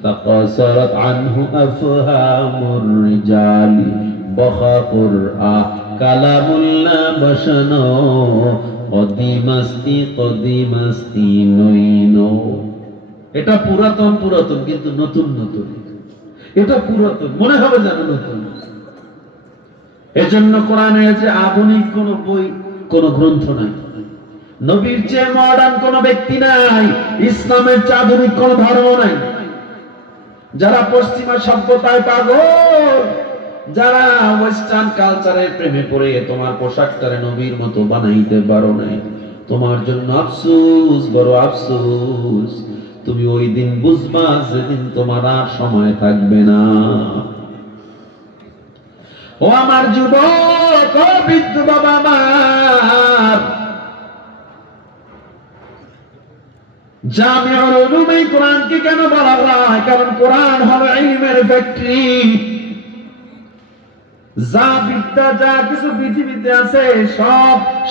তাকাসারাত আনহু আফহামুর রিজালি, বখা কোরআন কালামুল্লাহ বসানো, কদিমাস্তি কদিমাস্তি নইনো। এটা পুরাতন পুরাতন, কিন্তু নতুন নতুন। এটা পুরাতন, মনে হবে যেন নতুন। এজন্য কোরআনে যে আধুনিক কোন বই, কোন গ্রন্থ নাই। নবীর চেয়ে মডার্ন কোন ব্যক্তি নাই, ইসলামের চেয়ে আধুনিক কোন ধর্ম নাই। যারা পশ্চিমা সভ্যতায় পাগল, যারা ওয়েস্টার্ন কালচারের প্রেমে পড়ে তোমার পোশাকটারে নবীর মতো বানাইতে পারো নাই, তোমার জন্য আফসোস, বড় আফসোস। তুমি ওই দিন বুঝবা যেদিন তোমার আর সময় থাকবে না। ও আমার যুবক, ও বৃদ্ধ বাবা আমার, জামিউল উলুমে কোরআনকে কেন বলা হয়? কারণ কোরআন হলো ইলমের ফ্যাক্টরি। যা বিদ্যা, যা কিছু পৃথিবীতে আছে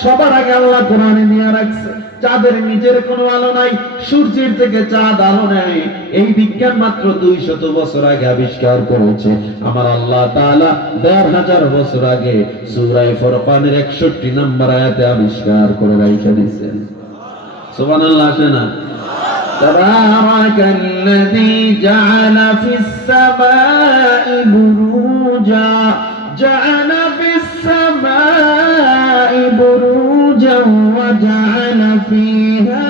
সবার আগে আল্লাহ কোরআনে নিয়ে রাখছে। চাঁদের নিচের কোনো আলো নাই, সূর্যের থেকে চাঁদ আলো নেয়। এই বিজ্ঞান মাত্র 200 বছর আগে আবিষ্কার করেছে আমার আল্লাহ তাআলা। 1500 বছর আগে সূরা ফুরকানের 61 নম্বর আয়াতে আবিষ্কার করে রাইখা দিয়েছেন। সুবহানাল্লাহ। আসে না? তাবারাকাল্লাযী জাআলা ফিস সামাই বুরুজা جعل في السماء بروجا وجعل فيها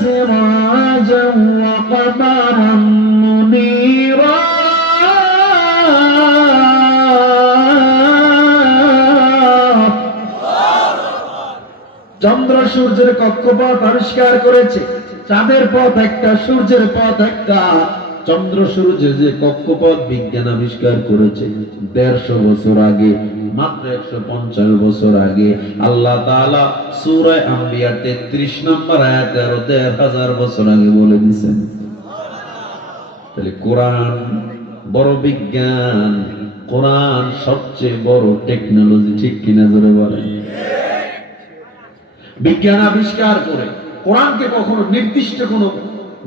سراجا وقمرا منيرا চন্দ্র সূর্যের কক্ষপথ আবিষ্কার করেছে। চাঁদের পথ একটা, সূর্যের পথ একটা। চন্দ্র সূর্যের যে কক্ষপথ বিজ্ঞান আবিষ্কার করেছে 150 বছর আগে, মাত্র 150 বছর আগে আল্লাহ তাআলা সূরা আম্বিয়া 33 নম্বর আয়াতে আরো 1000 বছর আগে বলে দিয়েছেন। তাহলে কোরআন বড় বিজ্ঞান, কোরআন সবচেয়ে বড় টেকনোলজি, ঠিক কিনা জোরে বলেন? বিজ্ঞান আবিষ্কার করে কোরআনকে কখনো নির্দিষ্ট কোন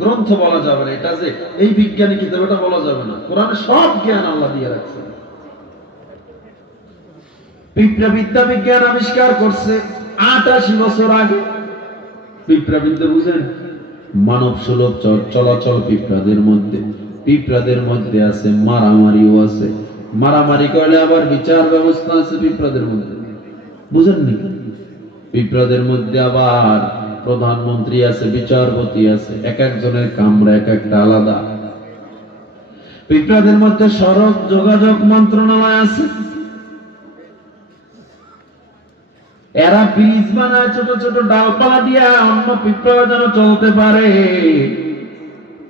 গ্রন্থ বলা যাবে না, এটা যে এই বিজ্ঞানী কিতাব এটা বলা যাবে না। কোরআনে সব জ্ঞান আল্লাহ দিয়ে রাখছেন। পিঁপড়া বিদ্যা বিজ্ঞান আবিষ্কার করছে 88 বছর আগে। পিঁপড়া বিদ্যা বুঝেন? মানব সুলভ চলাচল পিঁপড়াদের মধ্যে আছে, মারামারিও আছে। মারামারি করলে আবার বিচার ব্যবস্থা আছে পিঁপড়াদের মধ্যে, বুঝেননি? পিঁপড়াদের মধ্যে আবার প্রধানমন্ত্রী আছে, বিচারপতি আছে, এক একজনের কামরা এক একটা আলাদা। পিঁপড়াদের মধ্যে সড়ক যোগাযোগ মন্ত্রণালয় আছে। এরা ব্রিজ বানায় ছোট ছোট ডালপালা দিয়া, অন্য পিঁপড়া যেন চলতে পারে।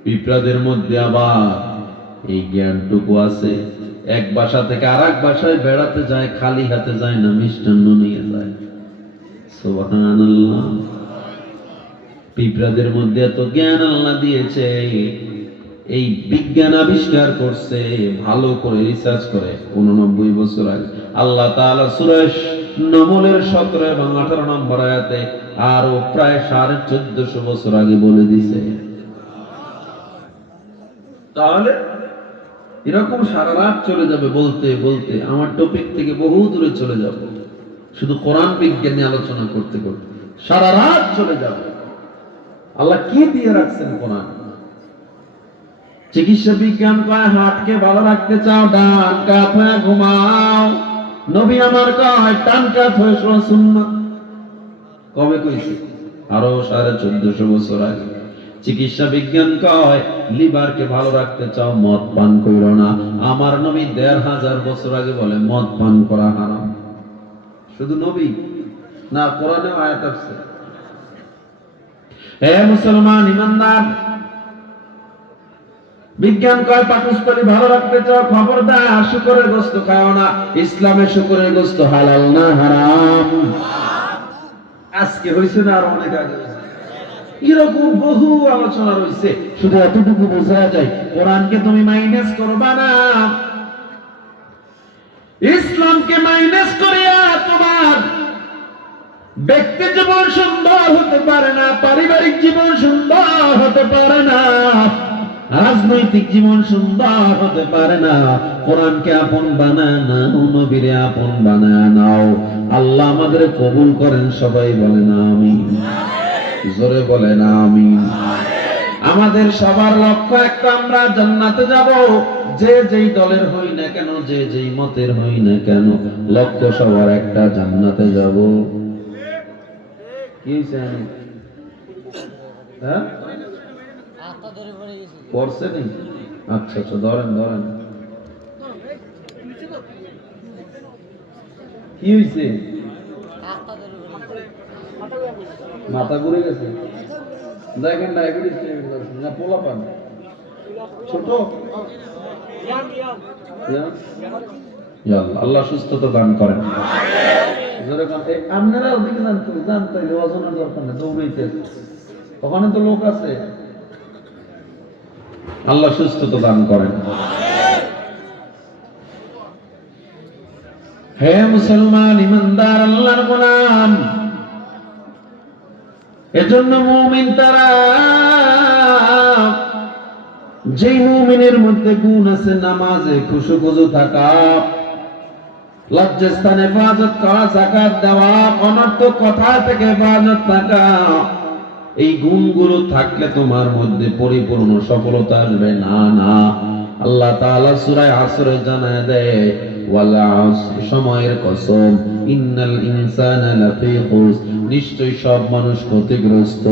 পিঁপড়াদের মধ্যে আবার এই জ্ঞানটুকু আছে, এক বাসা থেকে আরেক বাসায় বেড়াতে যায়, খালি হাতে যায় না, মিষ্টান্ন নিয়ে যায়। সুবহানাল্লাহ। পিঁপড়াদের মধ্যে এত জ্ঞান আল্লাহ দিয়েছে। এই বিজ্ঞান আবিষ্কার করছে ভালো করে রিসার্চ করে 89 বছর আগে আল্লাহ তাআলা সূরা নমলের 17 এবং 18 নম্বর আয়াতে আরো প্রায় 1450 বছর আগে বলে দিয়েছে। তাহলে এরকম সারা রাত চলে যাবে বলতে বলতে, আমার টপিক থেকে বহু দূরে চলে যাব। শুধু কোরআন বিজ্ঞান নিয়ে আলোচনা করতে করতে সারা রাত চলে যাবে। আল্লাহ কি দিয়ে রাখছেন কোরআন? চিকিৎসা বিজ্ঞান কয় হাতকে ভালো রাখতে চাও, ডান কাত হয়ে ঘুমাও। নবী আমার কয় ডান কাত হয়ে শোয়া সুন্নাত। কবে কইছে? আরো 1450 বছর আগে। চিকিৎসা বিজ্ঞান কয় লিভারকে ভালো রাখতে চাও, মদ পান করো না। আমার নবী 1500 বছর আগে বলে মদ পান করা হারাম। শুধু নবী না, কোরআনে আয়াত আছে। হে মুসলমান ইমানদার, বিজ্ঞান কয় পাকস্থলী ভালো রাখতে চাও, খবরদার শুকরের গোশত খাও না। ইসলামে শুকরের গোশত হালাল না হারাম? আজকে হইছে না আর অনেক আগে হইছে? এরকম বহু আলোচনা রয়েছে। শুধু এতটুকু বোঝা যায় কোরআনকে তুমি মাইনাস করবা না। ইসলামকে মাইনাস করিয়া তোমার ব্যক্তি জীবন সুন্দর হতে পারে না, পারিবারিক জীবন সুন্দর হতে পারে না, রাজনৈতিক জীবন সুন্দর হতে পারে না। কোরআনকে আপন বানায় নাও, নবীরে আপন বানায় নাও। আল্লাহ আমাদের কবুল করেন। সবাই বলেন আমিন, জোরে বলেন আমিন। আমাদের সবার লক্ষ্য একটা, আমরা জান্নাতে যাব। যে যেই দলের হই না কেন, যে যেই মতের হই না কেন, লক্ষ্য সবার একটা, জান্নাতে যাব। কি চাই? হ্যাঁ, পড়ছে নি? আচ্ছা আচ্ছা, ধরেন ধরেন। কি হয়েছে? মাথা ঘুরে গেছে। দেখেন ডায়াবেটিস না পোলা পান ছোট। আল্লাহ সুস্থতা দান করেন। আপনারা ওদিকে জানতে ওজনের দরকার নেই, দৌড়াইতে ওখানে তো লোক আছে। আল্লাহ সুস্থতা দান করেন। হে মুসলমান ইমানদার আল্লাহর গোলাম, এজন্য মুমিন তারা, যেই মুমিনের মধ্যে গুণ আছে নামাজে খুশু থাকা, লজ্জাস্থানে হেফাজত করা, যাকাত দেওয়া, অনর্থক কথা থেকে হেফাজত থাকা, এই গুণগুলো থাকলে তোমার মধ্যে পরিপূর্ণ সফলতা আসবে না। না, আল্লাহ তাআলা সূরা আসরে জানায় দেয়, ওয়াল আসর, সময়ের কসম, ইন্নাল ইনসানা লাফি খুসর, নিশ্চয়ই সব মানুষ ক্ষতিগ্রস্ত,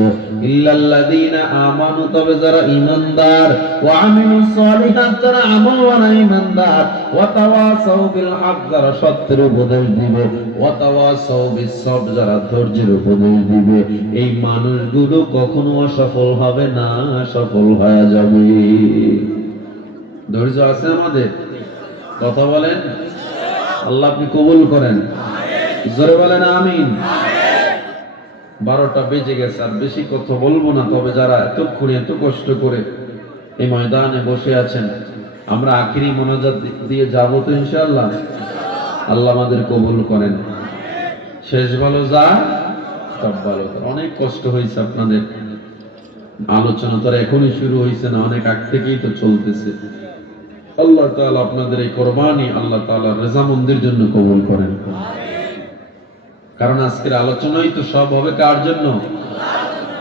ইল্লাল্লাযীনা আমানু, তবে যারা ঈমানদার, ওয়া আমিলুস সলিহাত, যারা আমলওয়ালা ঈমানদার, ওয়া তাওয়াসাউ বিল হক, যারা সত্যের উপদেশ দিবে, ওয়া তাওয়াসাউ বিস সবর, যারা ধৈর্যের উপদেশ দিবে, এই মানুষগুলো কখনো অসফল হবে না, সফল হয়ে যাবে। ধৈর্য আছে আমাদের? কথা বলেন, আল্লাহ আপনি কবুল করেন। জোরে বলেন আমিন। 12টা বেজে গেছে, আর বেশি কথা বলবো না। তবে যারা এতক্ষণ এত কষ্ট করে এই ময়দানে বসে আছেন, আমরা আখিরি মোনাজাত দিয়ে যাবো তো ইনশাআল্লাহ। আল্লাহ আমাদের কবুল করেন। শেষ ভালো যা সব ভালো। অনেক কষ্ট হয়েছে আপনাদের, আলোচনা তো এখনই শুরু হয়েছে না, অনেক আগ থেকেই তো চলতেছে। আল্লাহ তাআলা আপনাদের এই কোরবানি আল্লাহ তাআলার রেজামন্দির জন্য কবুল করেন। কারণ আজকের আলোচনাই তো সব হবে কার জন্য?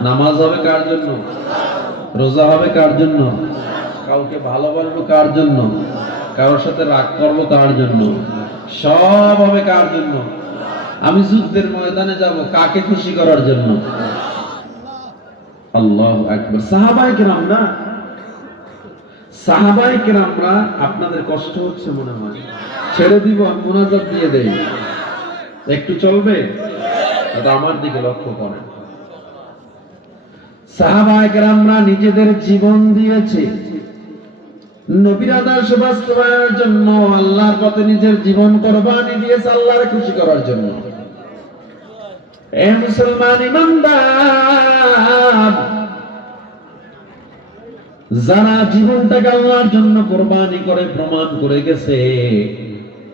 নামাজ হবে কার জন্য? রোজা হবে কার জন্য? কাউকে ভালোবাসবো কার জন্য? কারোর সাথে রাগ করবো কার জন্য? সব হবে কার জন্য? আমি যুদ্ধের ময়দানে যাব কাকে খুশি করার জন্য? আল্লাহু আকবার। সাহাবায়ে কেরাম না, সাহাবায়ে কেরামরা, আপনাদের কষ্ট হচ্ছে মনে হয়, ছেড়ে দিব, মুনাজাত দিয়ে দেই, একটু চলবে? আমার দিকে লক্ষ্য করেন। সাহাবায়ে কেরামরা নিজেদের জীবন দিয়েছে নবীর আদর্শ বাস্তবায়নের জন্য, আল্লাহর পথে নিজের জীবন কোরবানি দিয়েছে আল্লাহকে খুশি করার জন্য। এ মুসলমান ইমানদার, যারা জীবনটাকে আল্লাহর জন্য কোরবানি করে প্রমাণ করে গেছে,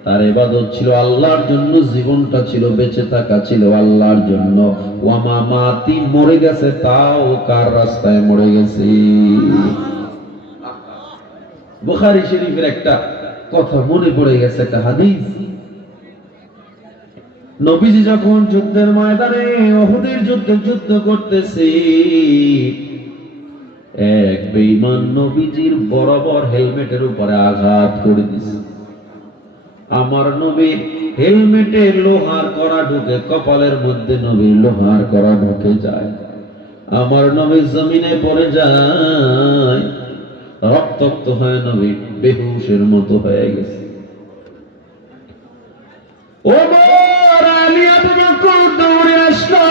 তার ইবাদত ছিল আল্লাহর জন্য, জীবনটা ছিল বেঁচে থাকা ছিল আল্লাহর জন্য। ওয়ামা মাতি, মরে গেছে তাও কার রাস্তায় মরে গেছে। বুখারী শরীফের একটা কথা মনে পড়ে গেছে, একটা হাদিস। নবীজি যখন যুদ্ধের ময়দানে উহুদের যুদ্ধে যুদ্ধ করতেছে, এক বেঈমান নবীজির বরাবর হেলমেটের উপরে আঘাত করে দিছে। আমার নবীর হেলমেটে লোহার কড়া ঢুকে, কপালের মধ্যে নবীর লোহার কড়া ঢুকে যায়। আমার নবী জমিনে পড়ে যায়, রক্তাক্ত হয়ে নবী বেহুশের মতো হয়ে গেছে। ওমর আলী আবু বকর দৌড়ে আসলো,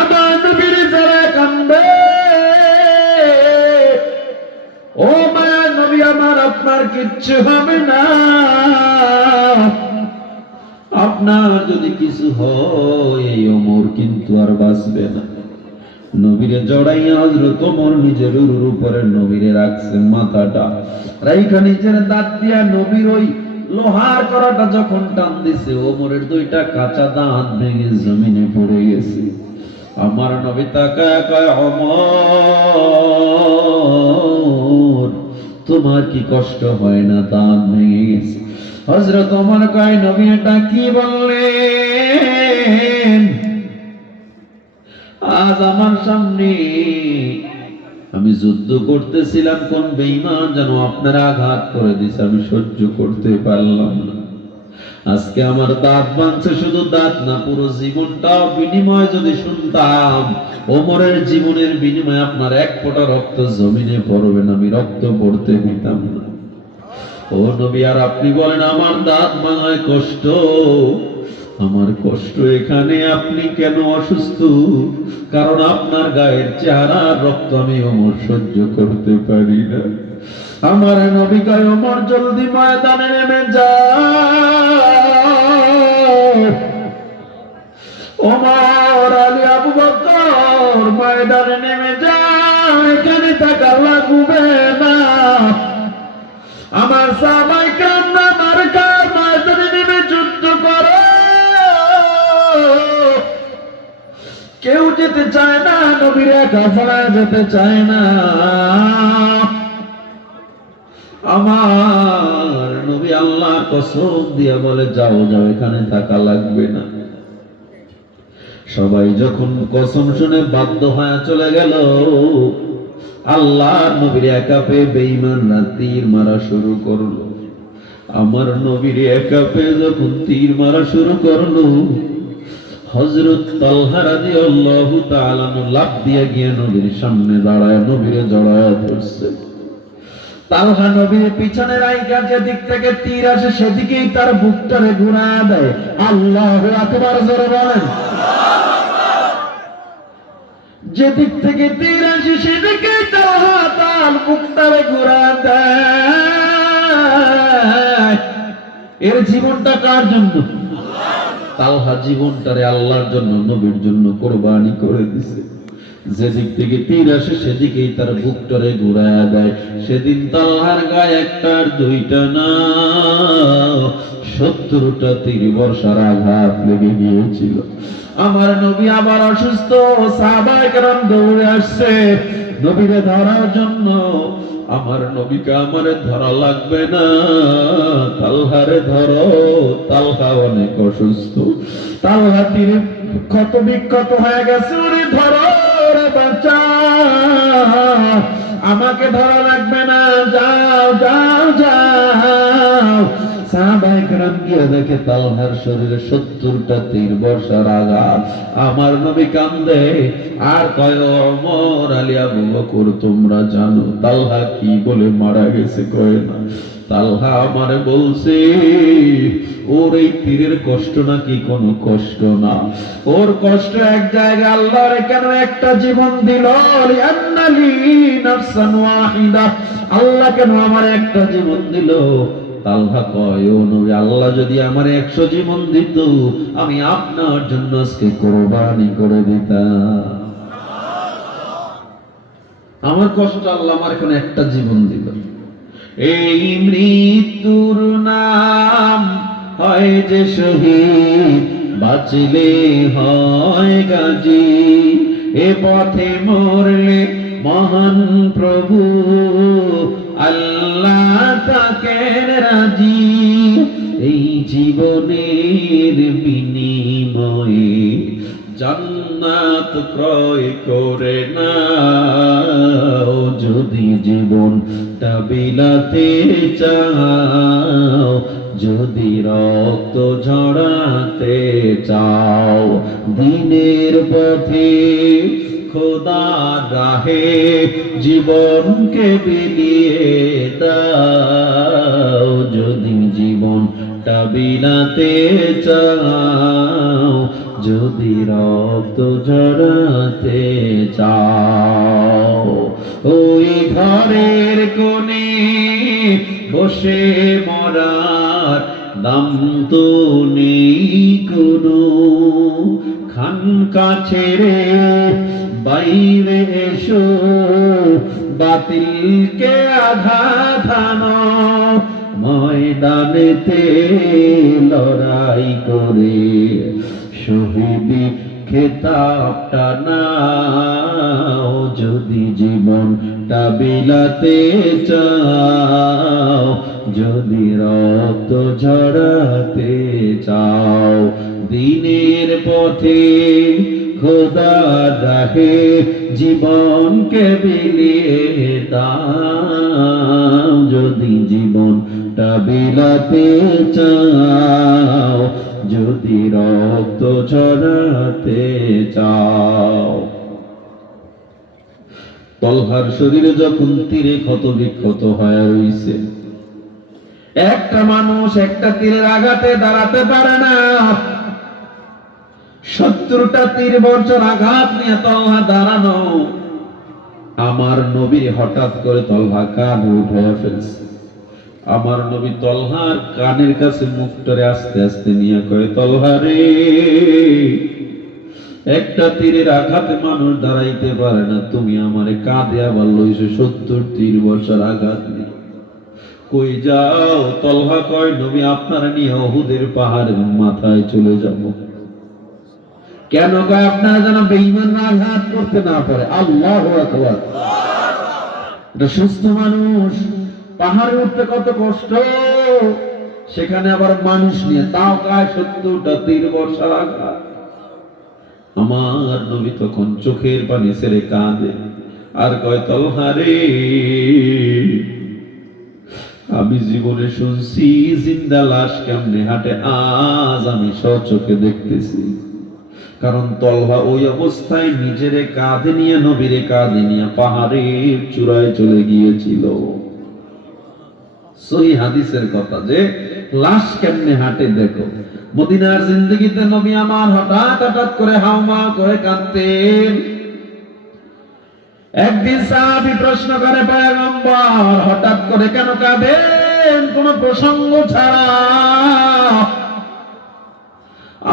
আমার নবীর যারা কান্দে, ও মায়া নবী আমার, আপনার কিচ্ছু হবে না, আপনার যদি কিছু হয় এই ওমর কিন্তু আর বাঁচবে না। নবীরে জড়াইয়া হযরত ওমর নিজের উরুর উপরে নবীরে রাখছে, মাথাটা রাইখা নিজের দাঁত দিয়া নবীর ওই লোহার কড়াটা যখন টান দিছে, ওমরের দুইটা কাঁচা দাঁত ভেঙে জমিনে পড়ে গেছে। আমার নবী তাকায় কয়, ওমর তোমার কি কষ্ট হয় না? দাঁত ভেঙে গেছে। হযরত ওমর কয়, নবী এটা কি বললেন? আজ আমার সামনে আমি যুদ্ধ করতেছিলাম, কোন বেঈমান যেন আপনার আঘাত করে দিছে, আমি সহ্য করতে পারলাম না। আজকে আমার দাঁত ভাঙছে, শুধু দাঁত না পুরো জীবনটাও বিনিময় যদি শুনতাম, ওমরের জীবনের বিনিময়ে আপনার এক ফোঁটা রক্ত জমিনে পড়বে না, আমি রক্ত পড়তে দিতাম না। ও নবী, আর আপনি বলেন আমার দাঁত ভাঙায় কষ্ট, আমার কষ্ট এখানে, আপনি কেন অসুস্থ? কারণ আপনার গায়ের চেহারা রক্ত আমি ওমর সহ্য করতে পারি না। আমার নবী কয়, ওমর জলদি ময়দানে নেমে যাও। ওমর, আলী, আবু বকর ময়দানে নেমে যাও, এখানে থাকা লাগবে না। আমার সাহাবায়ে কেরাম আমার কার ময়দানে নেমে যুদ্ধ করো। কেউ যেতে চায় না, নবীর একা ছাড়া যেতে চায় না। আমার নবী আল্লাহর কসম দিয়া বলে, যাও যাও, এখানে থাকা লাগবে না। সবাই যখন কসম শুনে বাধ্য হয়ে চলে গেল, আল্লাহর নবীর একা পেয়ে বেঈমানরা তীর মারা শুরু করলো। আমার নবীর একা পেয়ে যখন তীর মারা শুরু করলো, হযরত তালহা রাদিয়াল্লাহু তাআলা লাফ দিয়ে গিয়ে নবীর সামনে দাঁড়ায় নবীরে জড়ায় ধরছে। তালহা নবীর পিছনে রাইখা যেদিক থেকে তীর আসে সেদিকেই তার বুকটারে ঘুরায় দেয়। আল্লাহু আকবার, জোরে বলেন। যেদিক থেকে তীর আসে সেদিকেই তালহা তার বুকটারে ঘুরায় দেয়। এর জীবনটা কার জন্য? তালহা জীবনটারে আল্লাহর জন্য, নবীর জন্য কোরবানি করে দিছে। যেদিক থেকে তীর আসে সেদিকেই তার বুকটারে ঘুরায়া দেয়। সেদিন তালহার গায়ে একটার দুইটা না 70টা তীর বর্ষার আঘাত লেগে গিয়েছিল। আমার নবী আবার অসুস্থ, সাহাবায়ে কেরাম দৌড়ে আসছে নবীরে ধরার জন্য। আমার নবীকে আমারে ধরা লাগবে না, তালহারে ধরো, তালহা অনেক অসুস্থ, তালহা তীরে ক্ষত বিক্ষত হয়ে গেছে, ওরে ধরো রে বাচ্চা, আমাকে ধরা লাগবে না, যাও যাও যাও। সাহাবায়ে কেরাম গিয়ে দেখে তালহার শরীরে 70টা তীর বর্ষার আঘাত। আমার নবী কান্দে আর কয়, ওমর, আলী, আবু বকর, তোমরা জানো তালহা কি বলে মারা গেছে? কয় না। তালহা আমারে বলছে, ওর এই তীরের কষ্ট নাকি কোনো কষ্ট না, ওর কষ্ট এক জায়গায়। আল্লাহর কেন একটা জীবন দিল? লিআন্নালি নাফসান ওয়াহিদা, আল্লাহ কেন আমার একটা জীবন দিল? তালহা কয়, ও নবী, আল্লাহ যদি আমার 100 জীবন দিত, আমি আপনার জন্য আজকে কোরবানি করে দিতাম। আমার কষ্ট, আল্লাহ আমার এখন একটা জীবন দিল। এই মৃত্যুর নাম হয় যে শহীদ, বাঁচলে হয় গাজী, এ পথে মরলে মহান প্রভু আল্লাহ তাকেন রাজি। এই জীবনের বিনিময়ে জান্নাত ক্রয় করে নাও, যদি জীবনটা বিলাতে চাও, যদি রক্ত ঝরাতে চাও, দিনের পথে খোদার রাহে জীবনকে বিলিয়ে দাও, যদি জীবনটা বিলাতে চাও, যদি রক্ত ঝরাতে চাও। ওই ঘরের কোণে বসে মরার দাম তো নেই কোনো, খানকা ছেড়ে বাইরে এসো, বাতিলকে আঘাত হানো, ময়দানেতে লড়াই করে শহীদি খেতাবটা নাও, যদি জীবনটা বিলাতে চাও, যদি রক্ত ঝরাতে চাও, দিনের পথে খোদার রাহে জীবনকে বিলিয়ে দাও, যদি জীবনটা বিলাতে চাও, যদি রক্ত ঝরাতে চাও। তলহার শরীরে যখন তীরে ক্ষত বিক্ষত হয়ে রইছে, একটা মানুষ একটা তীরের আঘাতে দাঁড়াতে পারে না, 70টা তীর বর্ষর আঘাত নিয়ে তলহা দাঁড়ানো। আমার নবী হঠাৎ করে তলহা কাঁধে উঠাইয়া ফেলছে। আমার নবী তলহার কানের কাছে মুখটারে আস্তে আস্তে নিয়ে কয়, তলহা রে, একটা তীরের আঘাতে মানুষ দাঁড়াইতে পারে না, তুমি আমারে কাঁধে আবার লইছো 70 তীর বর্ষার আঘাত নিয়ে। কই যাও? তলহা কয়, নবী আপনারা নিয়ে উহুদের পাহাড়ের মাথায় চলে যাব। কেন? কয় আপনারা যেন বেঈমানরা আঘাত করতে না পারে। আল্লাহু আকবার। এটা সুস্থ মানুষ, পাহাড়ে উঠতে কত কষ্ট, সেখানে আবার মানুষ নিয়ে, তাও কায় 70টা তীর বর্ষার আঘাত। আমার নবী তখন চোখের পানি ছেড়ে কাঁদে আর কয়, তলহা রে, আমি জীবনে শুনছি জিন্দা লাশ কেমনে হাঁটে, আজ আমি স্বচক্ষে দেখতেছি। কারণ তলহা ওই অবস্থায় নিজেরে কাঁধে নিয়ে, নবীরে কাঁধে নিয়ে পাহাড়ের চূড়ায় চলে গিয়েছিল। সহিহ হাদিসের কথা যে লাশ কেমনে হাঁটে দেখো। মদিনার জিন্দেগিতে নবী আমার হঠাৎ হঠাৎ করে হাউমা করে কাঁদতেন। একদিন সাহাবী প্রশ্ন করে, পয়গম্বর হঠাৎ করে কেন কাঁদেন কোন প্রসঙ্গ ছাড়া?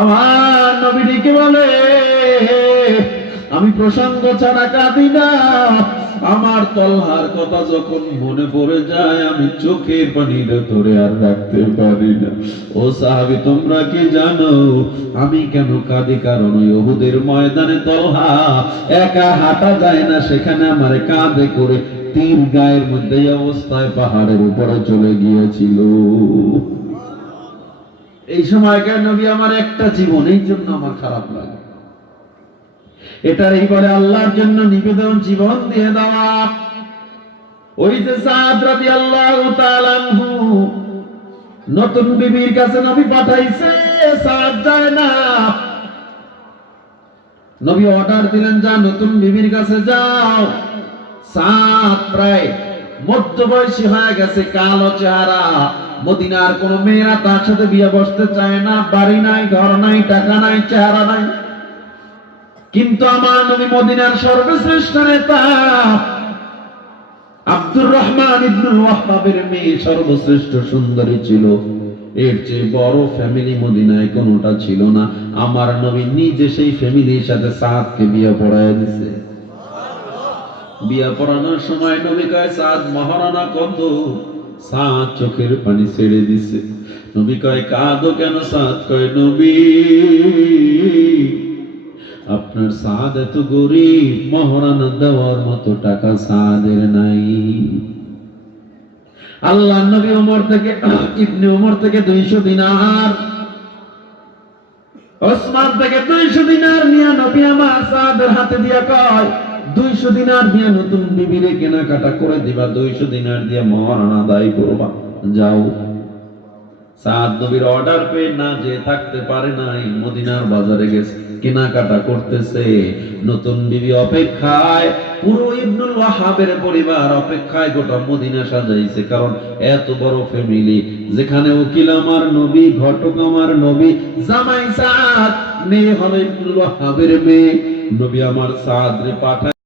আমার নবী ডেকে বলে, আমি প্রসঙ্গ ছাড়া কাঁদি না, আমার তলহার কথা যখন মনে পড়ে যায় আমি চোখের পানি ধরে আর রাখতে পারি না। ও সাহাবী, তোমরা কি জানো আমি কেন কাঁদি? কারণ ওই উহুদের ময়দানে তলহা একা হাঁটা যায় না, সেখানে আমার কাঁধে করে তীর গায়ের মধ্যে অবস্থায় পাহাড়ের উপরে চলে গিয়েছিল। এই সময়কার নবী আমার একটা জীবন, এই জন্য আমার খারাপ লাগে। এটারই বলে আল্লাহর জন্য নিবেদন, জীবন দিয়ে দেওয়া। ওই যে সাদ রাদিয়াল্লাহু তাআলা আনহু নতুন বিবির কাছে নবী পাঠাইছে, সাদ যায় না। নবী অর্ডার দিলেন, যা নতুন বিবির কাছে যাও। সাদ প্রায় মধ্যবয়সী হয়ে গেছে, কালো চেহারা। মদিনার কোন মেয়েরা তার সাথে বিয়ে বসতে চায় না, বাড়ি নাই, ঘর নাই, টাকা নাই, চেহারা নাই। কিন্তু আমার নবী মদিনার সর্বশ্রেষ্ঠ নেতা আব্দুর রহমান ইবনুল ওয়াহ্হাবের মেয়ে সর্বশ্রেষ্ঠ সুন্দরী ছিল। এর চেয়ে বড় ফ্যামিলি মদিনায় কোনটা ছিল না। আমার নবী নিজে সেই ফ্যামিলির সাথে সাদকে বিয়ে পড়ায় দিয়েছে। বিয়ে পড়ানোর সময় নবী কয়, সাদ মহারানা কত? সাদ চোখের পানি ছেড়ে দিছে। নবী কয়, কাঁদো কেন? সাদ কয়, নবী আপনার সাদ এত গরিব, মহারানা দেওয়ার মতো টাকা সাদের নাই। আল্লাহ নবী ওমর থেকে, ইবনে ওমর থেকে 200 দিনার, ওসমান থেকে 200 দিনার নিয়ে নবী আমার সাদের হাতে দিয়া কয়, 200 দিনার দিয়ে নতুন বিবিরে কেনাকাটা করে দিবা, 200 দিনার দিয়ে মহারানা আদায় করবা, যাও। সাদ নবীর অর্ডার পেয়ে না যে থাকতে পারে নাই, মদিনার বাজারে গেছে, কেনাকাটা করতেছে। নতুন বিবি অপেক্ষায়, পুরো ইবনুল ওয়াহাবের পরিবার অপেক্ষায় গোটা মদিনা সাজাইছে। কারণ এত বড় ফ্যামিলি, যেখানে উকিল আমার নবী, ঘটক আমার নবী, জামাই সাদ, মেয়ে হলো ইবনুল ওয়াহাবের মেয়ে। নবী আমার সাদ রে পাঠায়